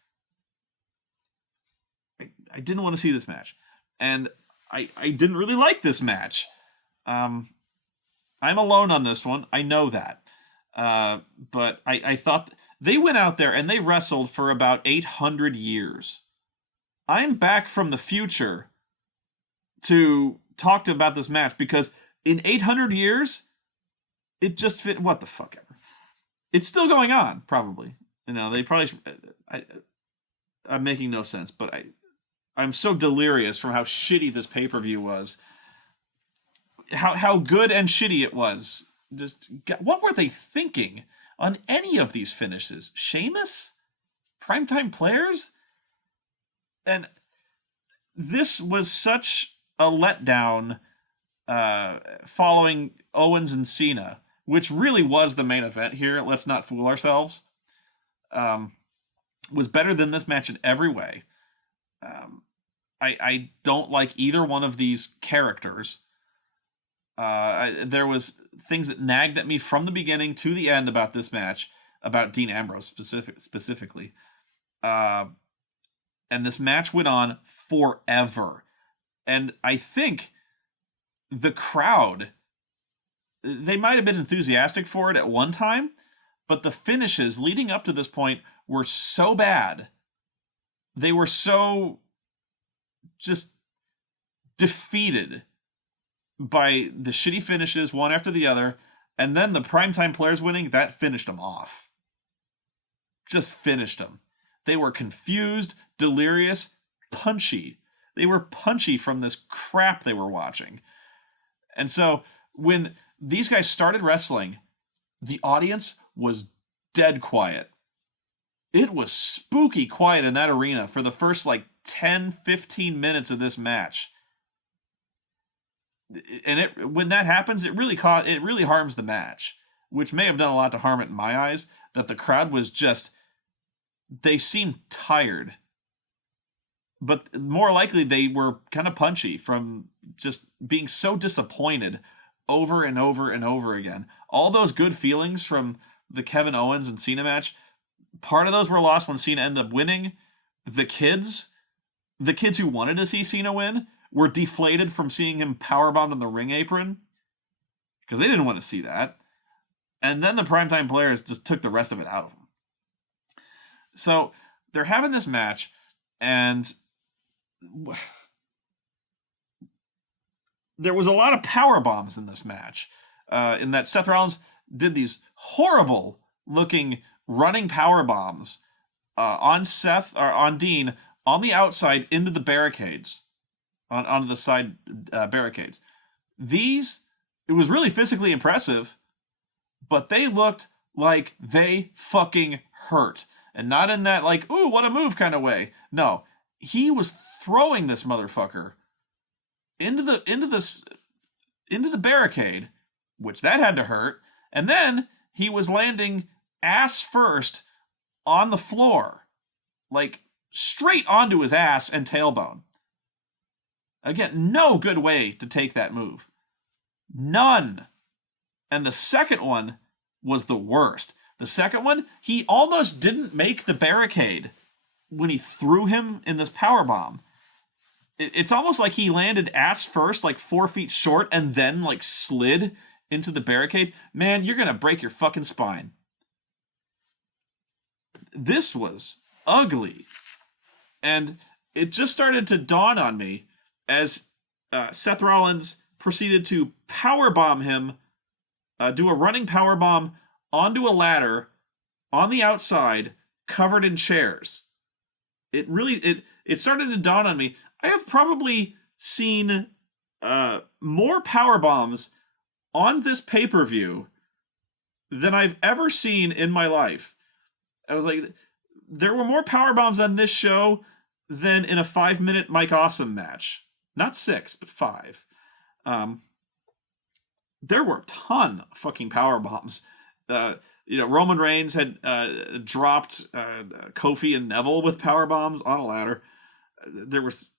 I didn't want to see this match. And I didn't really like this match. I'm alone on this one. I know that. But I thought they went out there and they wrestled for about 800 years. I'm back from the future to talk to about this match because in 800 years, it just fit. What the fuck ever. It's still going on, probably. They probably. I'm making no sense, but I'm so delirious from how shitty this pay-per-view was. How good and shitty it was. Just what were they thinking on any of these finishes? Sheamus? Primetime Players? And this was such a letdown following Owens and Cena, which really was the main event here. Let's not fool ourselves. Was better than this match in every way. I don't like either one of these characters. There was things that nagged at me from the beginning to the end about this match, about Dean Ambrose specifically. And this match went on forever. And I think the crowd, they might have been enthusiastic for it at one time, but the finishes leading up to this point were so bad. They were so just defeated by the shitty finishes one after the other, and then the Primetime Players winning, that finished them off. Just finished them. They were confused, delirious, punchy. They were punchy from this crap they were watching. And so when these guys started wrestling, the audience was dead quiet. It was spooky quiet in that arena for the first 10, 15 minutes of this match. And when that happens, it really harms the match, which may have done a lot to harm it in my eyes, that the crowd was just, they seemed tired. But more likely they were kind of punchy from just being so disappointed over and over and over again. All those good feelings from the Kevin Owens and Cena match, part of those were lost when Cena ended up winning. The kids who wanted to see Cena win were deflated from seeing him powerbombed on the ring apron because they didn't want to see that. And then the Primetime Players just took the rest of it out of them. So they're having this match, and there was a lot of power bombs in this match. In that Seth Rollins did these horrible looking running power bombs on Seth or on Dean on the outside into the barricades, onto the side barricades. It was really physically impressive, but they looked like they fucking hurt. And not in that ooh, what a move kind of way. No, he was throwing this motherfucker into the barricade, which that had to hurt. And then he was landing ass first on the floor, straight onto his ass and tailbone. Again, no good way to take that move. None. And the second one was the worst. The second one, he almost didn't make the barricade when he threw him in this powerbomb. It's almost like he landed ass first, 4 feet short, and then slid into the barricade. Man, you're going to break your fucking spine. This was ugly. And it just started to dawn on me as Seth Rollins proceeded to powerbomb him, do a running powerbomb onto a ladder on the outside, covered in chairs. It started to dawn on me. I have probably seen more power bombs on this pay-per-view than I've ever seen in my life. I was like, there were more power bombs on this show than in a 5-minute Mike Awesome match. Not 6, but 5. There were a ton of fucking power bombs. Roman Reigns had dropped Kofi and Neville with power bombs on a ladder. There was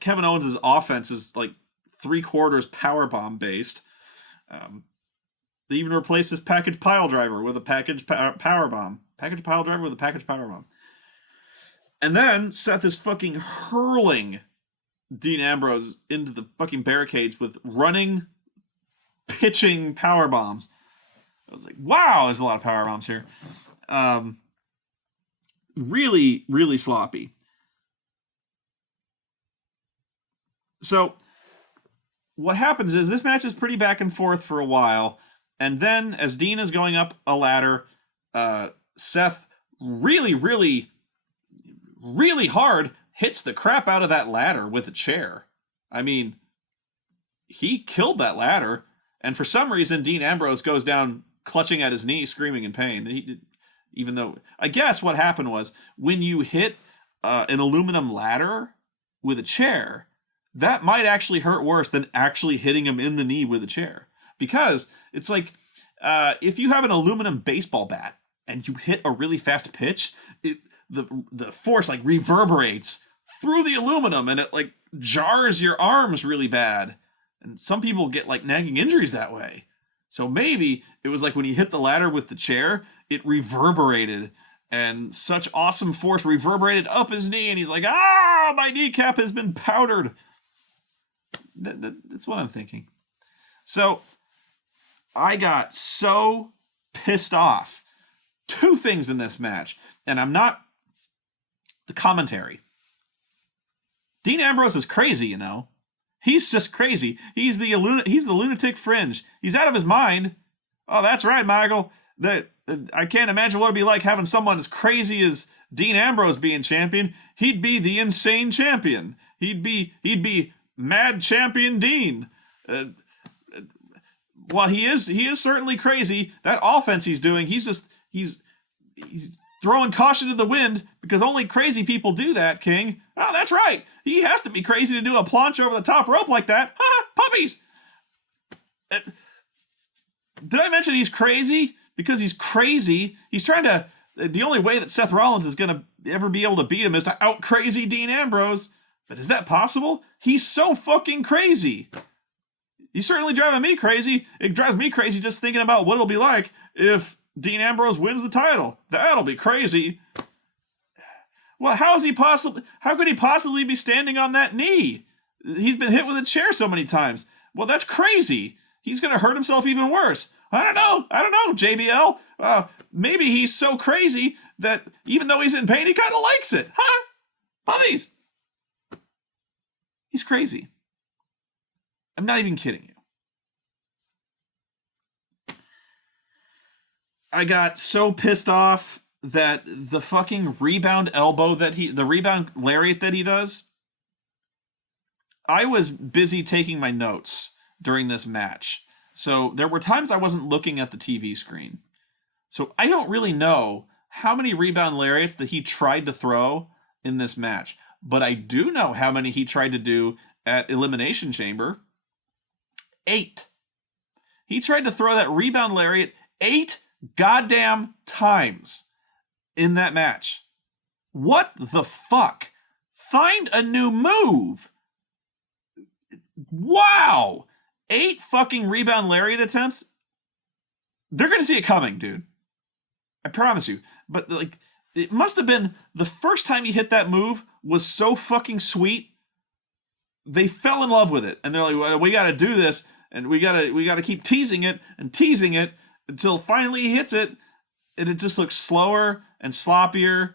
Kevin Owens' offense is 3/4 power bomb based. They even replaced his package pile driver with a package power bomb. Package pile driver with a package power bomb. And then Seth is fucking hurling Dean Ambrose into the fucking barricades with running, pitching power bombs. I was like, wow, there's a lot of power bombs here. Really, really sloppy. So what happens is this match is pretty back and forth for a while, and then as Dean is going up a ladder, Seth really, really, really hard hits the crap out of that ladder with a chair. I mean, he killed that ladder, and for some reason, Dean Ambrose goes down clutching at his knee, screaming in pain. Even though, I guess what happened was when you hit an aluminum ladder with a chair, that might actually hurt worse than actually hitting him in the knee with a chair. Because it's like if you have an aluminum baseball bat and you hit a really fast pitch, the force like reverberates through the aluminum and it like jars your arms really bad. And some people get like nagging injuries that way. So maybe it was like when he hit the ladder with the chair, it reverberated and such awesome force reverberated up his knee and he's like, ah, my kneecap has been powdered. That's what I'm thinking. So I got so pissed off. Two things in this match, and I'm not the commentary. Dean Ambrose is crazy, you know. He's just crazy. He's the lunatic fringe. He's out of his mind. Oh, that's right, Michael. I can't imagine what it'd be like having someone as crazy as Dean Ambrose being champion. He'd be the insane champion. He'd be Mad Champion Dean. Well, he is certainly crazy. That offense he's doing, he's throwing caution to the wind because only crazy people do that, King. Oh, that's right. He has to be crazy to do a planche over the top rope like that. Ha! Puppies! Did I mention he's crazy? Because he's crazy. He's trying to... The only way that Seth Rollins is going to ever be able to beat him is to out-crazy Dean Ambrose. But is that possible? He's so fucking crazy. He's certainly driving me crazy. It drives me crazy just thinking about what it'll be like if Dean Ambrose wins the title. That'll be crazy. Well, how could he possibly be standing on that knee? He's been hit with a chair so many times. Well, that's crazy. He's going to hurt himself even worse. I don't know, JBL. Maybe he's so crazy that even though he's in pain, he kind of likes it. Huh? Puppies! He's crazy. I'm not even kidding you. I got so pissed off that the fucking rebound elbow the rebound lariat that he does, I was busy taking my notes during this match. So there were times I wasn't looking at the TV screen. So I don't really know how many rebound lariats that he tried to throw in this match. But I do know how many he tried to do at Elimination Chamber. 8. He tried to throw that rebound lariat 8 goddamn times in that match. What the fuck? Find a new move. Wow. 8 fucking rebound lariat attempts. They're going to see it coming, dude. I promise you. But like, it must have been the first time he hit that move was so fucking sweet. They fell in love with it. And they're like, well, we got to do this. And we gotta keep teasing it until finally he hits it. And it just looks slower and sloppier.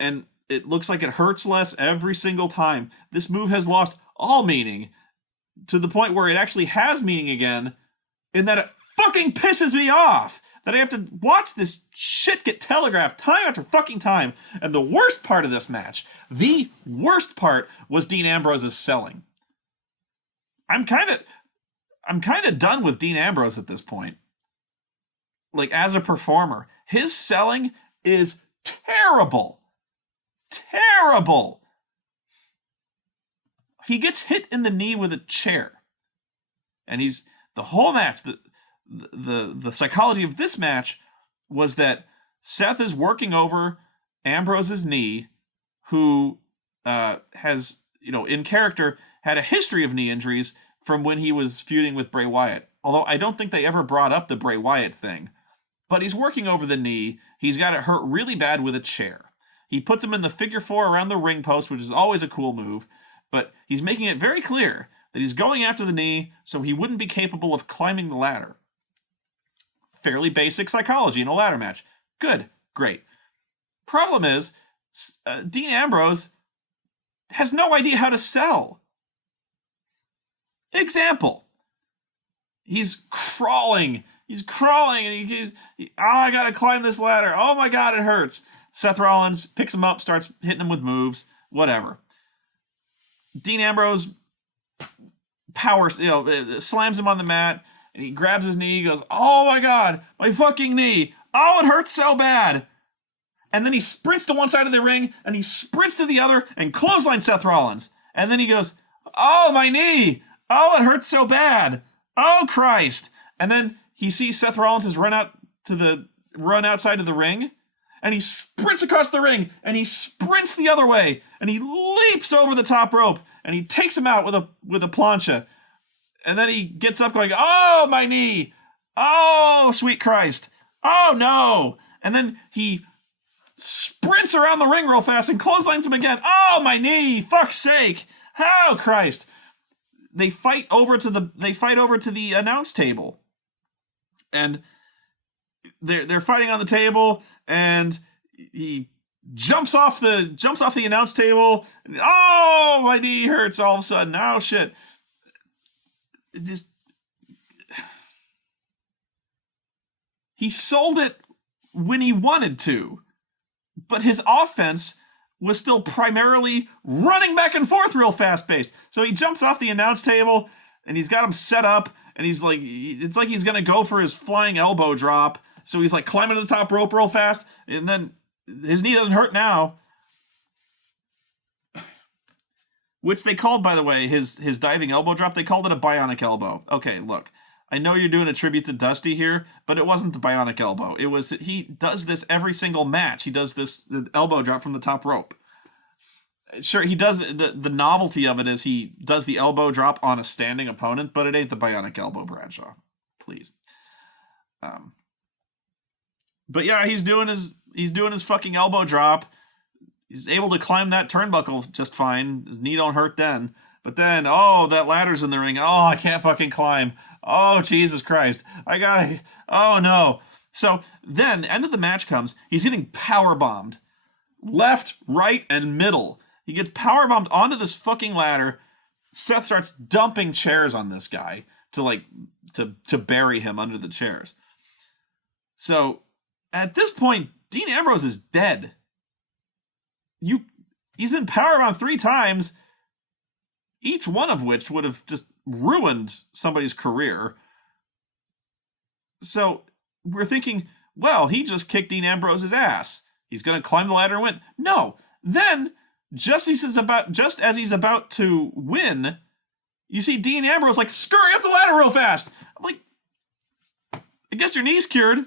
And it looks like it hurts less every single time. This move has lost all meaning to the point where it actually has meaning again. In that it fucking pisses me off that I have to watch this shit get telegraphed time after fucking time. And the worst part of this match, the worst part, was Dean Ambrose's selling. I'm kind of done with Dean Ambrose at this point. Like, as a performer, his selling is terrible. Terrible. He gets hit in the knee with a chair. And the whole match, the psychology of this match was that Seth is working over Ambrose's knee, who has, in character, had a history of knee injuries from when he was feuding with Bray Wyatt. Although I don't think they ever brought up the Bray Wyatt thing. But he's working over the knee. He's got it hurt really bad with a chair. He puts him in the figure 4 around the ring post, which is always a cool move. But he's making it very clear that he's going after the knee so he wouldn't be capable of climbing the ladder. Fairly basic psychology in a ladder match. Good. Great. Problem is, Dean Ambrose has no idea how to sell. example. He's crawling. He's crawling, and I gotta climb this ladder. Oh my god, it hurts. Seth Rollins picks him up, starts hitting him with moves, whatever. Dean Ambrose slams him on the mat, and he grabs his knee, goes, oh my god, my fucking knee. Oh, it hurts so bad. And then he sprints to one side of the ring, and he sprints to the other, and clotheslines Seth Rollins. And then he goes, oh, my knee. Oh, it hurts so bad. Oh, Christ. And then he sees Seth Rollins has run outside of the ring, and he sprints across the ring, and he sprints the other way, and he leaps over the top rope, and he takes him out with a plancha. And then he gets up going, oh, my knee. Oh, sweet Christ. Oh, no. And then he sprints around the ring real fast and clotheslines him again. Oh, my knee. Fuck's sake. Oh, Christ. They fight over to the announce table. And they're fighting on the table, and he jumps off the announce table. And, oh, my knee hurts all of a sudden. Oh, shit. He sold it when he wanted to, but his offense was still primarily running back and forth real fast-paced. So he jumps off the announce table, and he's got him set up, and it's like he's going to go for his flying elbow drop. So he's like climbing to the top rope real fast, and then his knee doesn't hurt now. Which they called, by the way, his diving elbow drop, they called it a bionic elbow. Okay, look. I know you're doing a tribute to Dusty here, but it wasn't the bionic elbow. He does this every single match. He does the elbow drop from the top rope. Sure, he does, the novelty of it is he does the elbow drop on a standing opponent, but it ain't the bionic elbow, Bradshaw. Please. But yeah, he's doing his fucking elbow drop. He's able to climb that turnbuckle just fine. His knee don't hurt then. But then, oh, that ladder's in the ring. Oh, I can't fucking climb. Oh, Jesus Christ. Oh, no. So then, end of the match comes. He's getting powerbombed. Left, right, and middle. He gets powerbombed onto this fucking ladder. Seth starts dumping chairs on this guy to bury him under the chairs. So, at this point, Dean Ambrose is dead. He's been powerbombed 3 times, each one of which would have just ruined somebody's career. So we're thinking, well, he just kicked Dean Ambrose's ass. He's going to climb the ladder and win. No. Then, just as he's about to win, you see Dean Ambrose scurry up the ladder real fast. I'm like, I guess your knee's cured.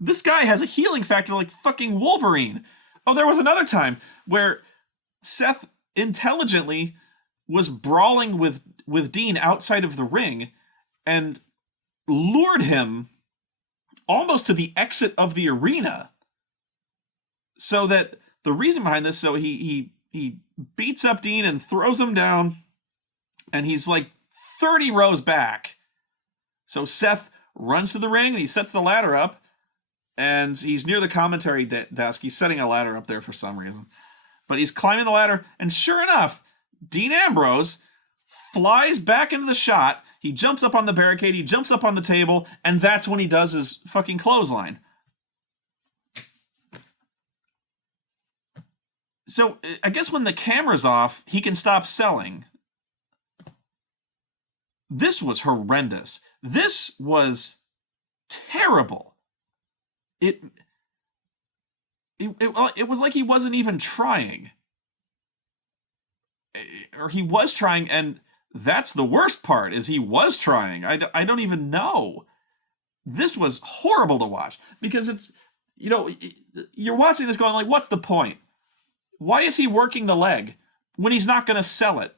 This guy has a healing factor like fucking Wolverine. Oh, there was another time where Seth intelligently was brawling with Dean outside of the ring and lured him almost to the exit of the arena. So that the reason behind this, so he beats up Dean and throws him down, and he's 30 rows back. So Seth runs to the ring and he sets the ladder up, and he's near the commentary desk. He's setting a ladder up there for some reason. But he's climbing the ladder, and sure enough, Dean Ambrose flies back into the shot. He jumps up on the barricade, he jumps up on the table, and that's when he does his fucking clothesline. So, I guess when the camera's off, he can stop selling. This was horrendous. This was terrible. It was like he wasn't even trying. Or he was trying, and that's the worst part, is he was trying. I don't even know. This was horrible to watch, because it's, you're watching this going what's the point? Why is he working the leg when he's not going to sell it?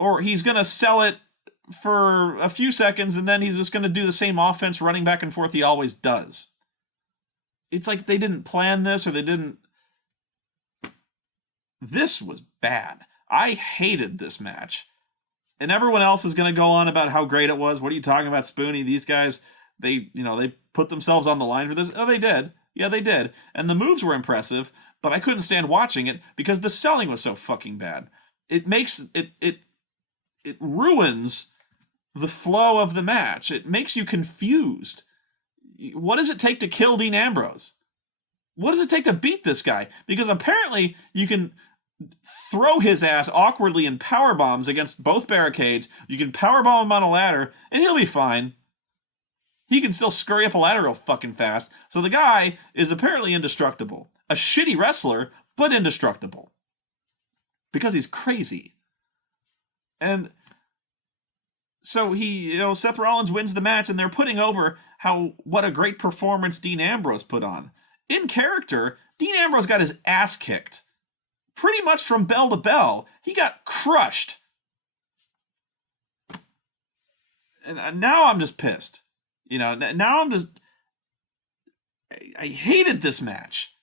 Or he's going to sell it for a few seconds, and then he's just going to do the same offense running back and forth he always does. It's like they didn't plan this, or they didn't... This was bad. I hated this match. And everyone else is going to go on about how great it was. What are you talking about, Spoonie? These guys, they put themselves on the line for this. Oh, they did. Yeah, they did. And the moves were impressive, but I couldn't stand watching it because the selling was so fucking bad. It makes it it ruins the flow of the match. It makes you confused. What does it take to kill Dean Ambrose? What does it take to beat this guy? Because apparently you can throw his ass awkwardly in power bombs against both barricades. You can power bomb him on a ladder, and he'll be fine. He can still scurry up a ladder real fucking fast. So the guy is apparently indestructible. A shitty wrestler, but indestructible. Because he's crazy. And so Seth Rollins wins the match, and they're putting over what a great performance Dean Ambrose put on. In character, Dean Ambrose got his ass kicked. Pretty much from bell to bell. He got crushed. And now I'm just pissed. Now I'm just... I hated this match.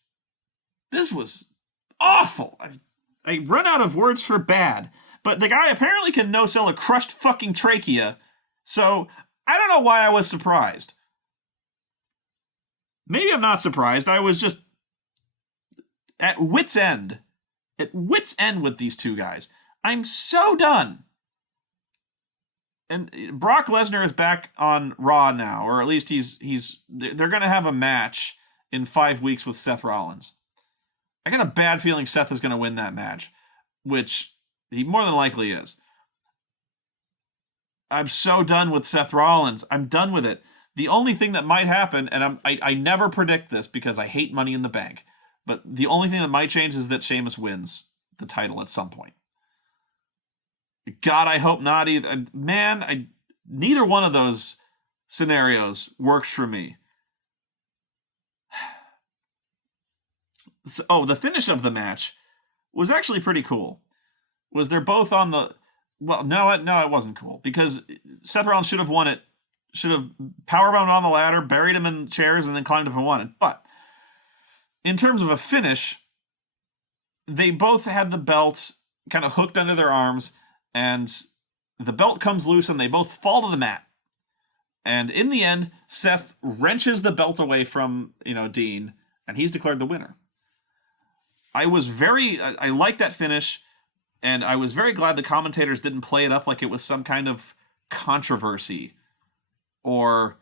This was awful. I run out of words for bad. But the guy apparently can no-sell a crushed fucking trachea. So, I don't know why I was surprised. Maybe I'm not surprised. I was just at wit's end. At wit's end with these two guys. I'm so done. And Brock Lesnar is back on Raw now, or at least they're going to have a match in 5 weeks with Seth Rollins. I got a bad feeling Seth is going to win that match, which he more than likely is. I'm so done with Seth Rollins. I'm done with it. The only thing that might happen, and I never predict this because I hate Money in the Bank, but the only thing that might change is that Sheamus wins the title at some point. God, I hope not either. Man, neither one of those scenarios works for me. So, the finish of the match was actually pretty cool. Was they're both on the... Well, no, it wasn't cool. Because Seth Rollins should have won it. Should have powerbombed on the ladder, buried him in chairs, and then climbed up and won it. But in terms of a finish, they both had the belt kind of hooked under their arms, and the belt comes loose, and they both fall to the mat. And in the end, Seth wrenches the belt away from, Dean, and he's declared the winner. I liked that finish, and I was very glad the commentators didn't play it up like it was some kind of controversy. Or,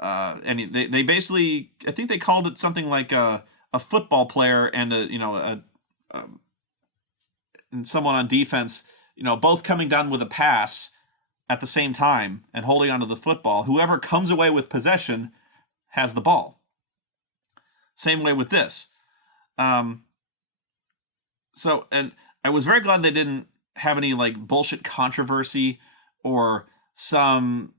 they basically, I think they called it something like a football player and and someone on defense, both coming down with a pass at the same time and holding onto the football. Whoever comes away with possession has the ball. Same way with this. So, and I was very glad they didn't have any bullshit controversy or some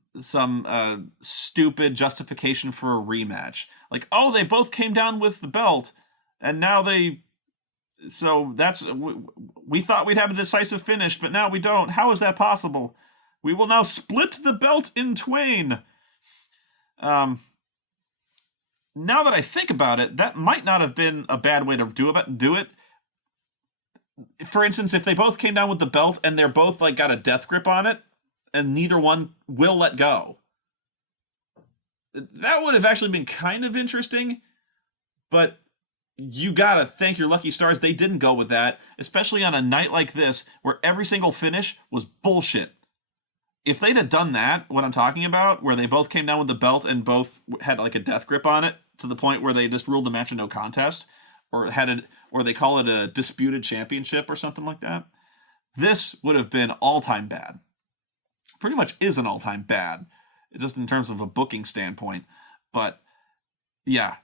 stupid justification for a rematch. They both came down with the belt, and now we thought we'd have a decisive finish, but now we don't. How is that possible? We will now split the belt in twain. Now that I think about it, that might not have been a bad way to do it. For instance, if they both came down with the belt and they're both got a death grip on it, and neither one will let go, that would have actually been kind of interesting. But you gotta thank your lucky stars they didn't go with that, especially on a night like this where every single finish was bullshit. If they'd have done that, what I'm talking about, where they both came down with the belt and both had a death grip on it to the point where they just ruled the match a no contest, or they call it a disputed championship or something like that, this would have been all-time bad. Pretty much is an all-time bad, just in terms of a booking standpoint. But yeah,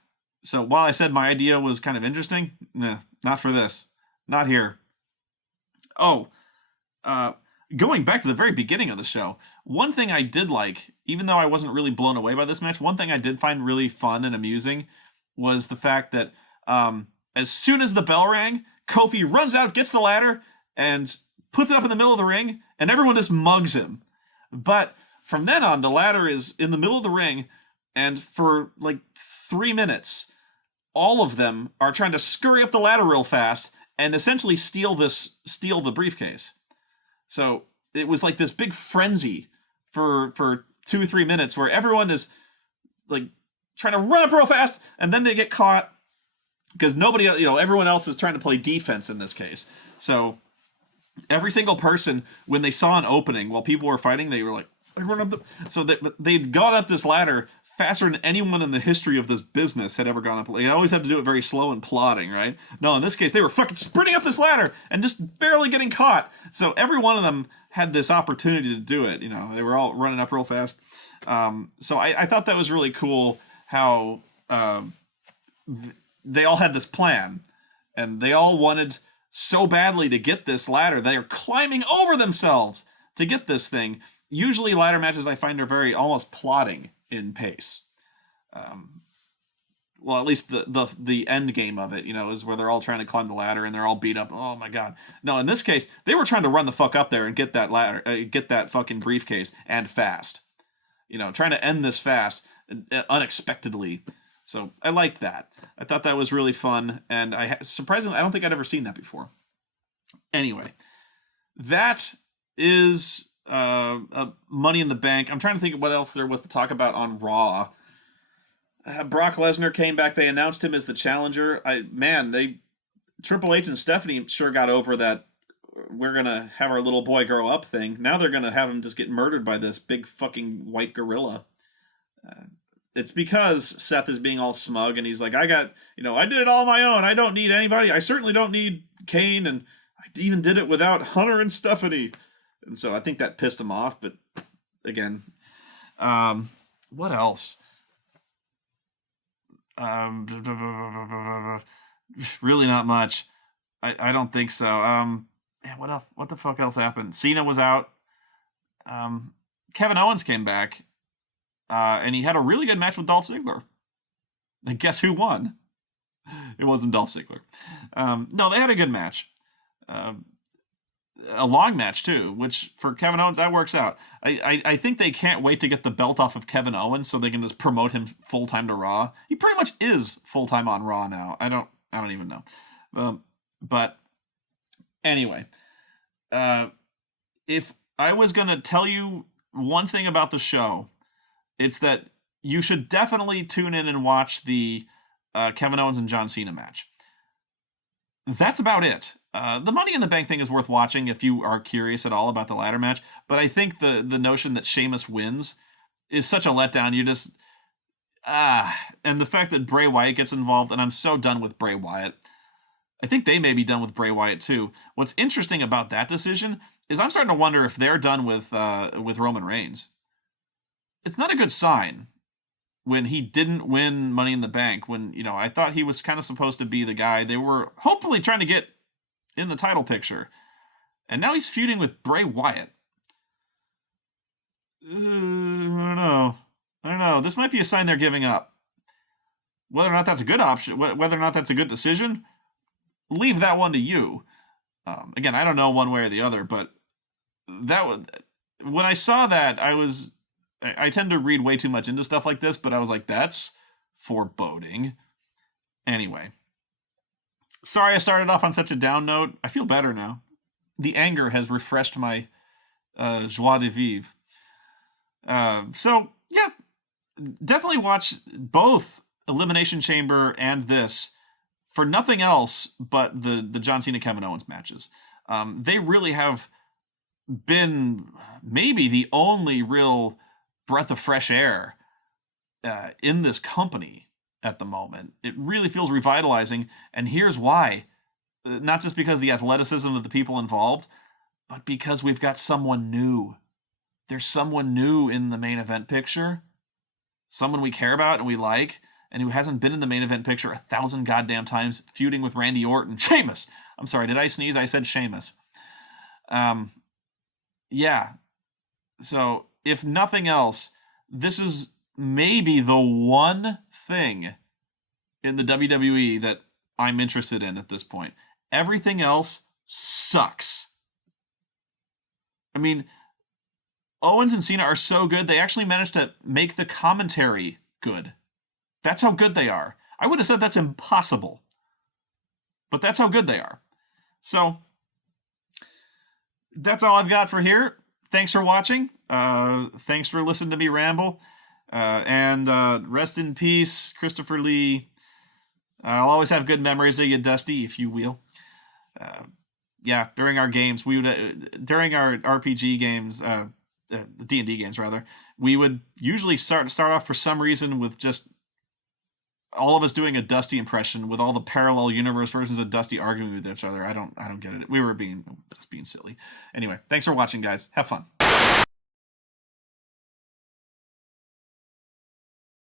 so while I said my idea was kind of interesting, nah, not for this. Not here. Oh, going back to the very beginning of the show, one thing I did like, even though I wasn't really blown away by this match, one thing I did find really fun and amusing was the fact that as soon as the bell rang, Kofi runs out, gets the ladder, and puts it up in the middle of the ring, and everyone just mugs him. But from then on, the ladder is in the middle of the ring, and for 3 minutes, all of them are trying to scurry up the ladder real fast and essentially steal the briefcase. So it was this big frenzy for 2-3 minutes where everyone is trying to run up real fast, and then they get caught because everyone else is trying to play defense in this case. So Every single person, when they saw an opening while people were fighting, they were like, run up the. So they'd gone up this ladder faster than anyone in the history of this business had ever gone up. They always had to do it very slow and plodding, right? No, in this case, they were fucking sprinting up this ladder and just barely getting caught. So every one of them had this opportunity to do it. You know, they were all running up real fast. So I thought that was really cool how they all had this plan and they all wanted so badly to get this ladder. They are climbing over themselves to get this thing. Usually ladder matches I find are very almost plodding in pace. Well, at least the end game of it, you know, is where they're all trying to climb the ladder and they're all beat up. Oh my god! No, in this case, they were trying to run the fuck up there and get that ladder, get that fucking briefcase, and fast. You know, trying to end this fast, unexpectedly. So I liked that. I thought that was really fun, and surprisingly, I don't think I'd ever seen that before. Anyway, that is Money in the Bank. I'm trying to think of what else there was to talk about on Raw. Brock Lesnar came back. They announced him as the challenger. Triple H and Stephanie sure got over that we're gonna have our little boy grow up thing. Now they're gonna have him just get murdered by this big fucking white gorilla. It's because Seth is being all smug and he's like, I did it all on my own. I don't need anybody. I certainly don't need Kane, and I even did it without Hunter and Stephanie. And so I think that pissed him off. But again, what else? Really not much. I don't think so. What else? What the fuck else happened? Cena was out. Kevin Owens came back, and he had a really good match with Dolph Ziggler. And guess who won? It wasn't Dolph Ziggler. No, they had a good match. A long match too, which for Kevin Owens that works out. I think they can't wait to get the belt off of Kevin Owens so they can just promote him full time to Raw. He pretty much is full time on Raw now. I don't even know. But anyway, if I was gonna tell you one thing about the show, it's that you should definitely tune in and watch the Kevin Owens and John Cena match. That's about it. The Money in the Bank thing is worth watching if you are curious at all about the ladder match, but I think the notion that Sheamus wins is such a letdown. You just and the fact that Bray Wyatt gets involved, and I'm so done with Bray Wyatt. I think they may be done with Bray Wyatt too. What's interesting about that decision is I'm starting to wonder if they're done with Roman Reigns. It's not a good sign when he didn't win Money in the Bank, when, you know, I thought he was kind of supposed to be the guy they were hopefully trying to get in the title picture. And now he's feuding with Bray Wyatt. I don't know. This might be a sign they're giving up. Whether or not that's a good option, whether or not that's a good decision, leave that one to you. Again, I don't know one way or the other, but when I saw that, I tend to read way too much into stuff like this, but I was like, that's foreboding. Anyway. Sorry I started off on such a down note. I feel better now. The anger has refreshed my joie de vivre. So, yeah. Definitely watch both Elimination Chamber and this for nothing else but the John Cena Kevin Owens matches. They really have been maybe the only real breath of fresh air in this company at the moment. It really feels revitalizing, and here's why. Not just because of the athleticism of the people involved, but because we've got someone new. There's someone new in the main event picture, someone we care about and we like, and who hasn't been in the main event picture 1,000 goddamn times, feuding with Randy Orton. Sheamus! I'm sorry, did I sneeze? I said Sheamus. Yeah. So, if nothing else, this is maybe the one thing in the WWE that I'm interested in at this point. Everything else sucks. I mean, Owens and Cena are so good, they actually managed to make the commentary good. That's how good they are. I would have said that's impossible. But that's how good they are. So, that's all I've got for here. Thanks for watching. Thanks for listening to me ramble. And rest in peace, Christopher Lee. I'll always have good memories of you, Dusty, if you will. yeah, during our games, we would during our RPG games, D&D games rather, we would usually start off for some reason with just all of us doing a Dusty impression with all the parallel universe versions of Dusty arguing with each other. I don't get it. We were just being silly. Anyway, thanks for watching, guys. Have fun.